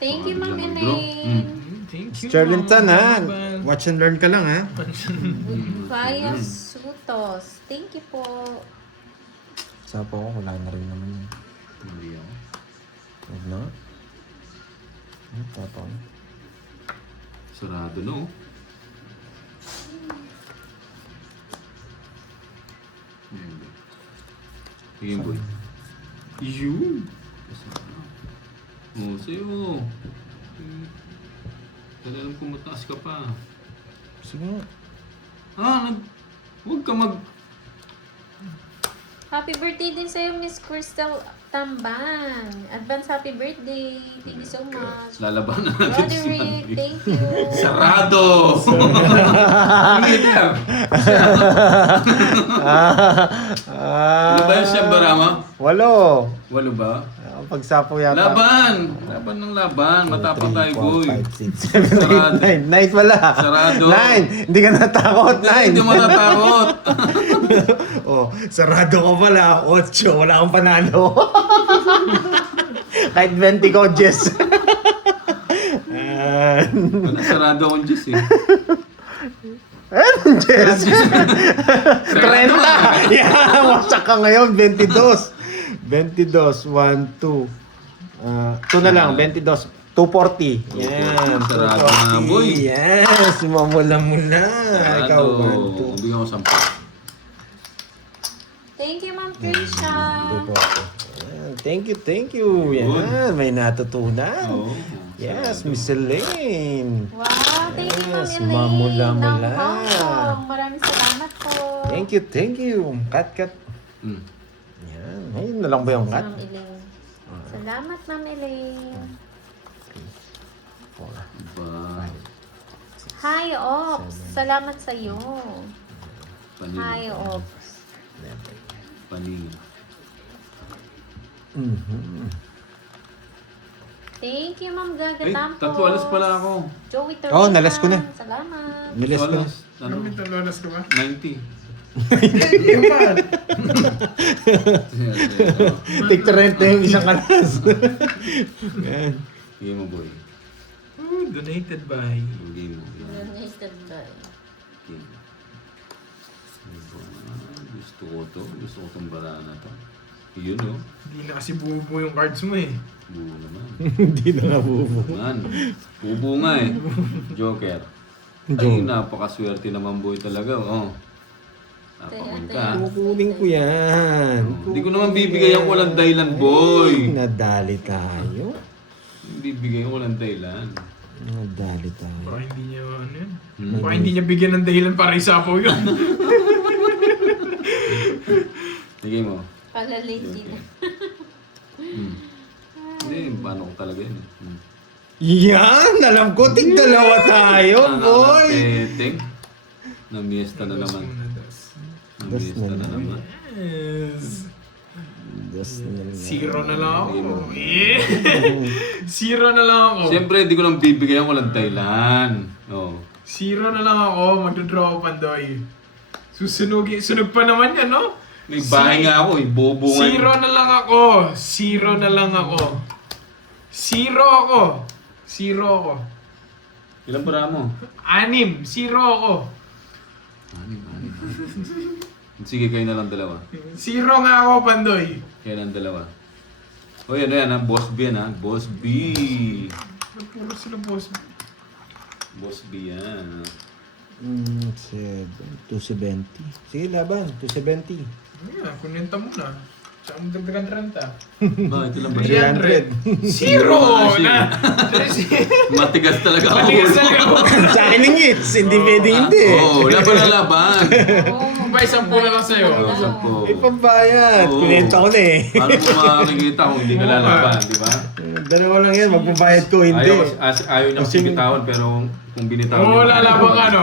Thank you, Ma'am Biglang Elaine. Thank you. Charlatan ha. Ma'am. Watch and learn ka lang ha. Vaya Sutos. Thank you po. Sapo ko, wala na rin naman yun. Mali ako. Huwag na. Tapon. Sarado no. Sige, boy. Yun. Oh, sa'yo. Dahil alam ko mataas ka pa. Sige nga. Huwag ka mag... Happy birthday din sa'yo, Miss Crystal Tambang. Advance happy birthday. Thank you so much. Lalabanan natin si Roderick, Mandy. thank you. Sarado! Hindi na. Ano ba yung siyang barama? 8. 8 ba? Pagsapo yata. Laban! Laban ng laban. Matapang tayo, boy. 5, 6, 7, Sarado. 8, 9. 9 pala. Sarado. 9. Hindi ka natakot. 9. Hindi mo natatakot. Oh, sarado ko pala. 8. Wala akong panalo. Kahit 20 ko, Jess. Wala, sarado akong Diyos eh. Jess. 30. Yeah, wasak ka ngayon. 22. 22. 1, 2. 2 na lang. 22. 240. Yan. Sarado na, boy. Yes. Mamula-mula. Ikaw, Sarado. 1, 2. Bigyan ko 10. Thank you, Ma'am Krisha. 240. Yan. Thank you. Yan. May natutunan. Oo. Yes, Miss Elaine. Wow, thank you, Ma'am Yes, Elaine. mamula-mula. Ng Hong Kong. Maraming salamat po. Thank you. Cut. Hmm. Yan. Ayun na lang ba yung cut? Ma'am Elaine. Salamat, Ma'am Elaine. 4, Ba, Hi, Ops. Salamat sa iyo. paning. Hi, Ops. Paning. Thank you, Ma'am Gaga Ay, Tampos. 3 alas pala ako. Joey Torina. Oh, nalas ko na. Salamat. Nilis ko. Alas, ano? Ano may talonas ka ba? 90. Yung man. Take to rent na yung isang kalas. Yan. Sige mo, boy. Oh, donated by... Game mo. Donated by. Game. Gusto ko to. Gusto ko tong barana to. Yun no. Hindi na kasi buo yung cards mo eh. Buo naman. Hindi na nabubo. Man. Bubo nga eh. Joker. Ay, napakaswerte naman boy talaga. Oh. Napakul ka. Kukunin ko yan. Hindi ko naman bibigay ang walang dahilan, boy. Nadali tayo. Bibigay ang walang dahilan. Nadali tayo. Baka hindi niya ano yun. Hmm. Baka hindi niya bigyan ng dahilan para isapaw yun. Sige mo. Palalaki na. Hindi, paano ko talaga yun. Yan! Alam ko, tig-dalawa tayo, boy! Teteng. Namiesta na naman. Das Namiesta na naman. Yes. Das na lang. Zero na lang ako. Yeah. Zero na lang ako. Siyempre, hindi ko lang bibigay ang walang dahilan. Oh. Zero na lang ako. Magdodraw ako, Pandoy. Sunog pa naman yan, no? May bahay nga ako, bobo nga. Zero na lang ako. Zero na lang ako. Zero ako. Zero ako. Ilan para mo? 6. Zero ako. Anim. Sige, kayo na lang dalawa. Zero nga ako, Pandoy. Kayo na lang dalawa. O yan, yan ha. Boss B yan ha. Boss B. Puro sila boss. Boss B yan. 270. Sige, laban. 270. Ayan, kunenta mo na. Saan mo dagdagan renta? Bakit ilan ba? 300. Zero na! Matigas talaga ako. Matigas talaga ako. Sa akin ng hits, hindi pwede hindi. Oo, laban na laban. Bay, 10 na lang sa'yo. Oo, sampo. Ipambayad. Oo. Kunenta ko na eh. Paano mo makikita kung hindi ka lalaban, di ba? Dalawa lang yan, magbabayad ko, hindi. Ayaw niya kasi bitawan, pero kung binitawan Oo, lalaban ka, no?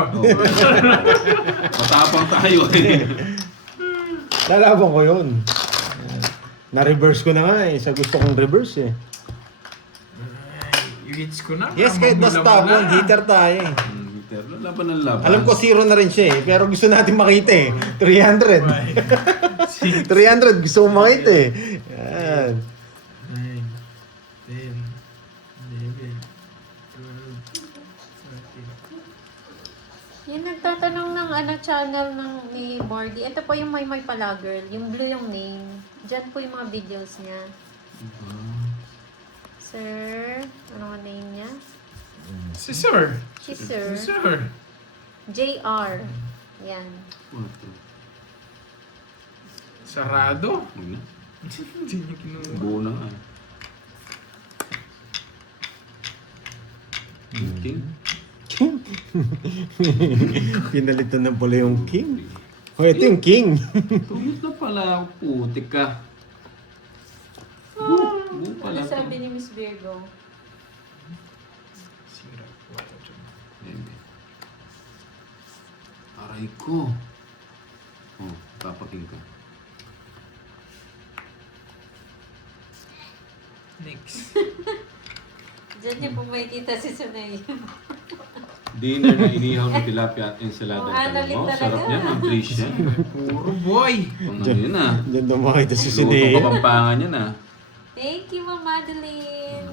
Matapang tayo eh. Lalaban ko yun. Na-reverse ko na nga eh. Sa gusto kong reverse eh. I-hits ko na. Yes, kahit na stubborn, hitter tayo eh. Pero laban ng laban. Alam ko zero na rin siya eh. Pero gusto natin makita eh. 300. 300 gusto ko makita eh. Yan. 9, 10, 11, 12, 13. Yung nagtatanong ng channel ng ni Mordy. Ito po yung may pala girl. Yung blue yung name. Diyan po yung mga videos niya. Sir, ano ang name niya? Si Sir. Si Sir. Si Sir. JR. Yan. Sarado. Huwag na. Hindi niya kinuha. Buo na nga. King? Pinalitan na pala yung king. O, ito yung king. Tumit na pala ako, putik ka. Buo pala Ano to. sabi ni Miss Virgo? Sira. Wala dyan. Bebe. Aray ko. Oh, papaking ka. Next. Diyan niya po makikita si Sunay. Dinner na inihaw na tilapia at ensalada Oh, ng analit talong. talaga. Sarap niyan, ang Christian. Puro boy. Kung ano yun ah. Diyan daw makita si Luto Sinea. kapampangan yan ah. Thank you, Ma'am Madeline.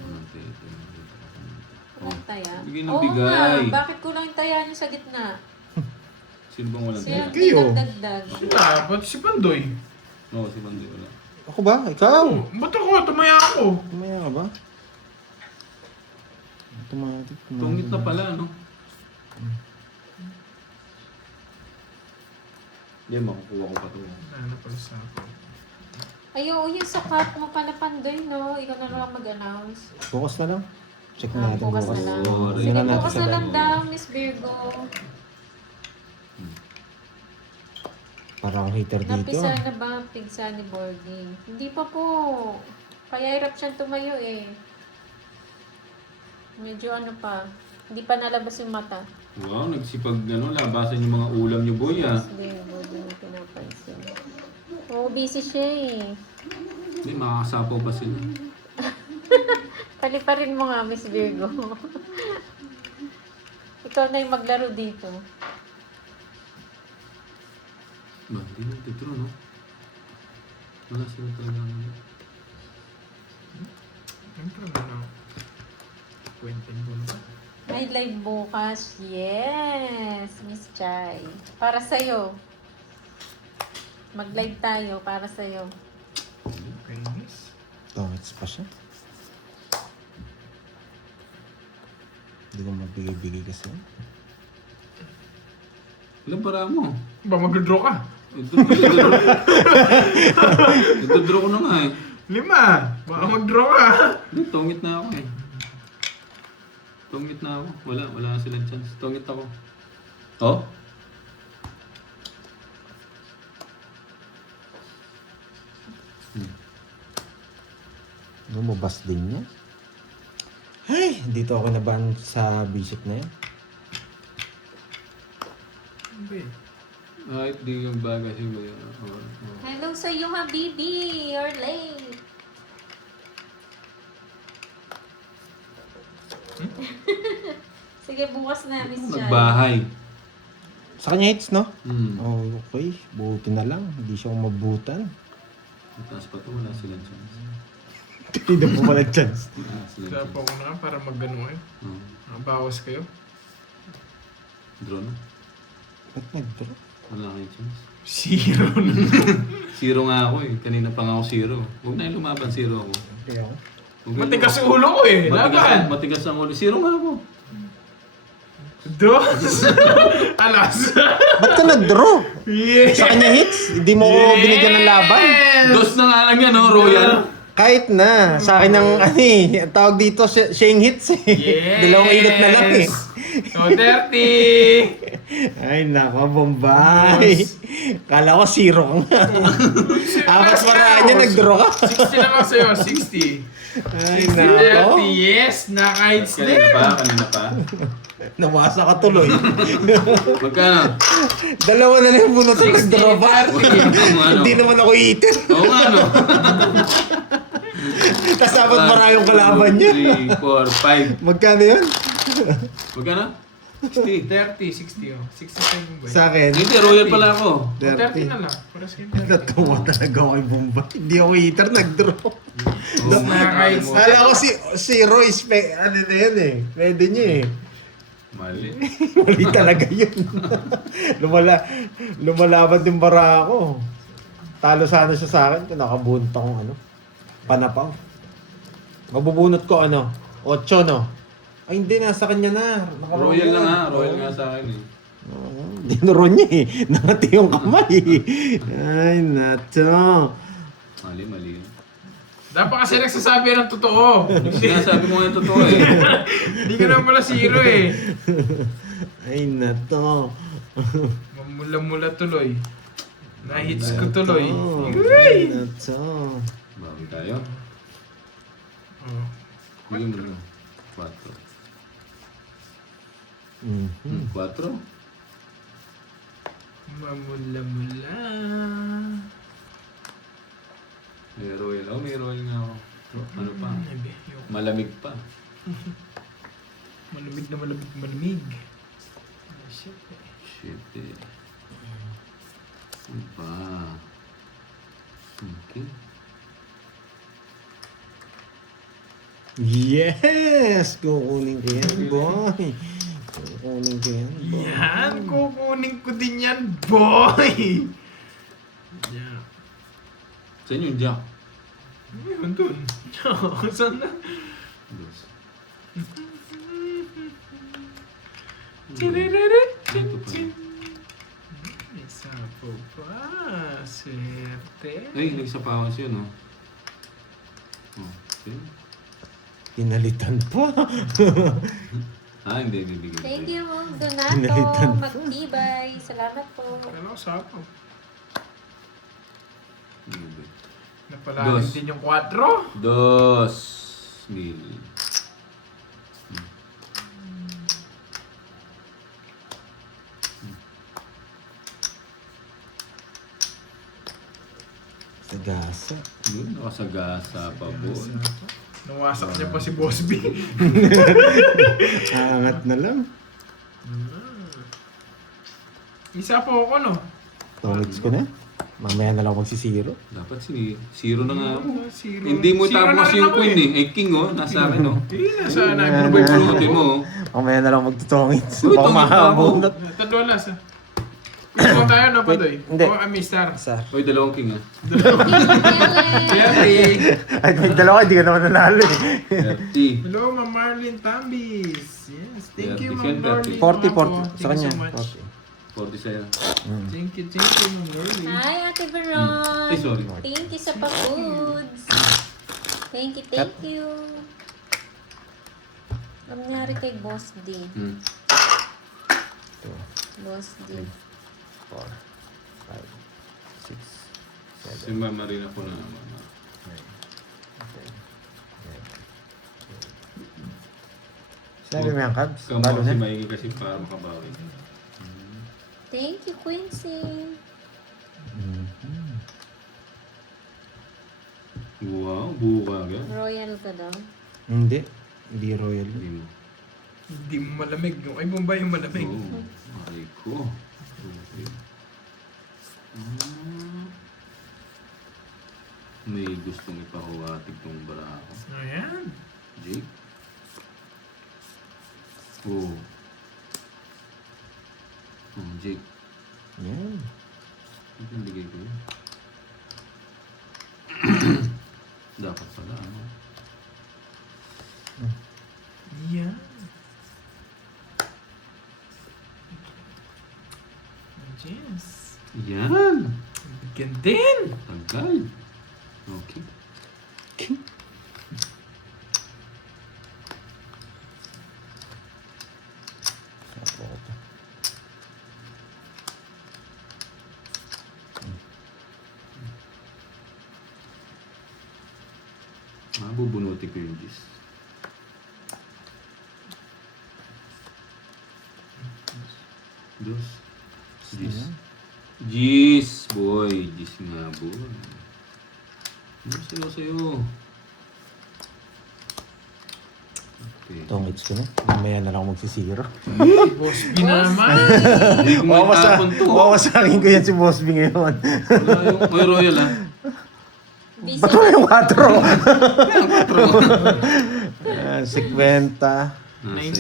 Walang taya. Bigay ng Oo bigay. nga, bakit kulang yung taya niyo sa gitna? Sino bang walang Siya tayo? Kayo. dinagdagdag. Ah, ba't si Pandoy? Oo, si Bandi wala. Ako ba? Ikaw? Ba't ako? Tumaya ako. Tumaya ka ba? Automatic. Tungit na pala, no? Hindi, makukuha ko pa ito. Ano pala sa ako? Ay, oo, yung sukat mo pala Pandoy, no? Ikaw na lang mag-announce. Bukas na lang. Check natin Bukas bukas. na lang. Oo, Sige, Tingnan natin bukas sa na lang live. daw, Miss Virgo. Para akong hater dito. Napisa na ba ang pigsa ni boarding? Hindi pa po. Kaya hirap siyang tumayo eh. Medyo ano pa. Hindi pa nalabas yung mata. Wow, nagsipag labasan yung mga ulam niyo, boy ah. Hindi, boarding na pinapansin. Oo, busy siya eh. Hindi, makakasapaw pa sila. Paliparin mo nga, Miss Virgo. Ikaw na yung maglaro dito. Ba, hindi mo titro, no? Wala sila talaga. Siyempre mo na. Kwentin ko na. May live bukas. Yes, Miss Chai. Para sa'yo. Mag-live tayo para sa'yo. Kainis. Tongits pa siya. Hindi ko magbigay-bigay kasi. Ilang para mo? Ba mag-draw ka? Ito draw ko na nga eh. 5. Baka mag-draw ka. Hindi, tungit na ako eh. Tungit na ako. Wala silang chance. Tungit ako. Oh? Lumabas din niya. Ay, dito ako naban sa bishop na yan. Okay. Kahit di yung bagay siya. Hello sa iyo, Habibi. You're late. Sige, bukas na, Miss Jai. Nagbahay. Sa kanya hits, no? Hmm. Oh, okay. Buti na lang. Hindi siya umabutan. Mataas pa to, wala silang chance. Hindi po pala chance. Wala silang Kaya chance. po ako na nga para mag-ano kayo. Bawas kayo. Draw na. Ba't nag-draw? Wala kayong chance. 0 na. Zero nga ako eh. Kanina pa nga ako zero. Huwag na yung lumaban, zero ako. Okay, ako. Huwag na yung Matigas ulo ko eh. Laban. Matigas ang ulo. Zero nga ako. 2. Alas. Ba't ka nag-draw? Yeah. Sa kanya hits? Hindi mo ko binigyan ng laban? Dos na nga lang yan, no? Royal. Kahit na. Sa akin ng, ang tawag dito, Shane hits eh. Yes. Dalawang ilot na lang eh. So, 30. Ay, nako, Bombay. Kala ko zero ka nga. Apat paraan niya, nag-draw ka. 60 lang ako sa'yo. 60. Ay, 30. nako. Yes. Naka-heights Kanina din. pa, kanina pa. Nawasa ka tuloy. Magkano? Dalawa na lang yung bunot na nag-draw pa. Ano? Hindi naman ako itin. Oo nga, no? Tapos dapat maraming kalaban niya. 3, 4, 5. Magkano yun? Magkano? 60. 30, 60 oh. 67 mo ba? Sa akin, Hindi, royal pala ako. 30 na lang. Para sa akin. natuwa talaga ako kay Bombay. Hindi ako hitter, nag-draw. Oo, Nakaka-heights. Kala ko zero is, ano na yun eh. Pwede niya eh. Mali. Mali talaga yun. Lumalaban din bara ako. Talo sana siya sa akin kung nakabunot akong ano, panapaw. Mabubunot ko ano, 8 no? Ay hindi, nasa kanya na. Royal na nga. Royal nga sa akin eh. Dinuro niya eh. Nangati yung kamay. Ay, nato. Mali yun. Dapat kasi nagsasabi ng totoo. Sinasabi mo yung totoo eh. Hindi ka naman pala 0 eh. Ay, nato. Mamula-mula tuloy. Na-hits ko tuloy. Ay, nato. Bawi tayo. Oh. Bigyan mo na. 4. Mhm. 4? Mamula-mula. May royal. Oh, may royal nga ako. Ano pa? Malamig pa. Malamig na malamig. Oh, shit. Shit eh. Ano pa? Okay. Yes! Kukunin ko yan, boy. Kukunin ko yan, boy. Yan, kukunin ko din yan, boy! Yeah. Saan yung jack? Yun dun. Saan na? Dos. Ito isa po pa. Swerte. Ay, nagsapawan siya, no? Oh, okay. Pinalitan pa. Hindi, bibigyan. Thank you, Ma'am Pinalitan Donato. pa. Magtibay. Salamat po. Ano ko sapo? Bibigyan. Napalalim Dos. din yung 4. 2,000. Sagasa. Yun, nakasagasa pa po. Nawasak niya pa si Boss B. Aangat na lang. Isa po ako, no? Tongits ko na. Mamaya na lang magsisiro. Dapat zero na nga ako. Zero. Hindi mo Zero tapos na rin yung ako queen eh. King oh, nasa akin oh. Hindi na sana. Improve Pulutin mo oh. Mamaya na lang magtutongits. Uy, Baka tongits na ako. mahabunot. Tatlo alas, ha? Ito tayo, no, Padoy? Hindi. O, Amistar. Sar. Uy, dalawang king ah. Swerte. Ay, may dalawa, hindi ka naman nanalo eh. 30. Hello, Ma'am Marlene Tambis. Yes, thank you, Ma'am 30, Marlene. 40, Ako. 40. Sa Thank you kanya. so much. 40. 40 sa'yo. Thank you, Ma'am Lorly. Hi, Ate Veron. Ay, sorry. Thank you sa pa-foods. Thank you, thank you. Ang nangyari kay Boss D. Hmm. 2, Boss D. 4, 5, 6, Si Mama rin ako na naman. 7, 8, 9, 10, 11. Sabi mo yan, Cubs? Kamo Balo si na? Maigi kasi para makabawi. Thank you, Quincy. Wow, buo ka agad. Royal ka daw. Hindi. Hindi royal. Hindi mo. Hindi mo malamig. Yung ay Bombay yung malamig. Oo. Ay ko. Okay. Ah. May gustong ipahuwatig tong barako. Ayan. Jake? Oh. Oh, Jake. Yan. Ito yung bigay ko yun. Dapat pala, ano? Yan. Yes. Yan! Bigyan din. Tagal. Okay. Bubunutin ko yung gis. Dos. Gis. Gis, boy. Gis nga, boy. Ano sila sa'yo? Okay. Tongits ko na. Mamaya na lang ako magsisiro. Boss B na naman. Hindi ko matapon to. Wawasakin ko yan si Boss B ngayon. Wala yung may royal, ha? Busy. Ba't mo yung 4? Patro. 50. Nasa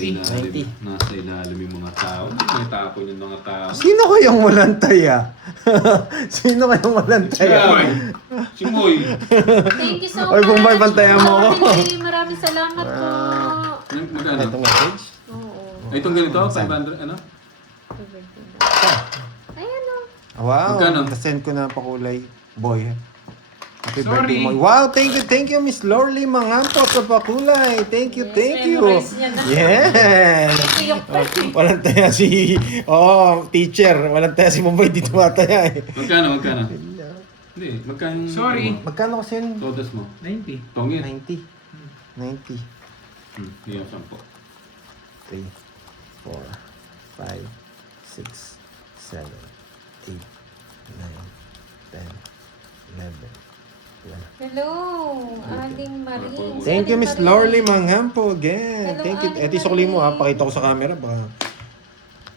ilalim yung mga tao. May tapon yung mga tao. Sino kayang walang taya? Sino kayang walang taya? Si Moy. Thank you so Oy, much. Bombay, bantayan mo ako. Maraming salamat po. Magkano? Itong message? Oo. Ay, itong ganito, 500, ano? Ayan o. Wow, Magkano? nasend ko na pakulay. Boy. Happy Sorry. birthday mo. Wow, thank you, Miss Lorly Mangampo sa pakulay. Thank you, Yes, thank you. memorize niya na. Yes. Tiyok pa. Walang taya si, teacher. Walang taya si Bombay, dito mataya eh. Magkano? Hindi, magkano? Sorry. Magkano kasi yun? Todas mo. 90. Tongin. 90. 90. Hindi yung 10. 3, 4, 5, 6, 7, 8, 9, 10, 11, 12. Hello, Aling Marie. Thank you, Miss Lorly Mangampo again. Hello, Thank you. Aling Ito yung sukli mo ha. Marie. Pakita ko sa camera. Baka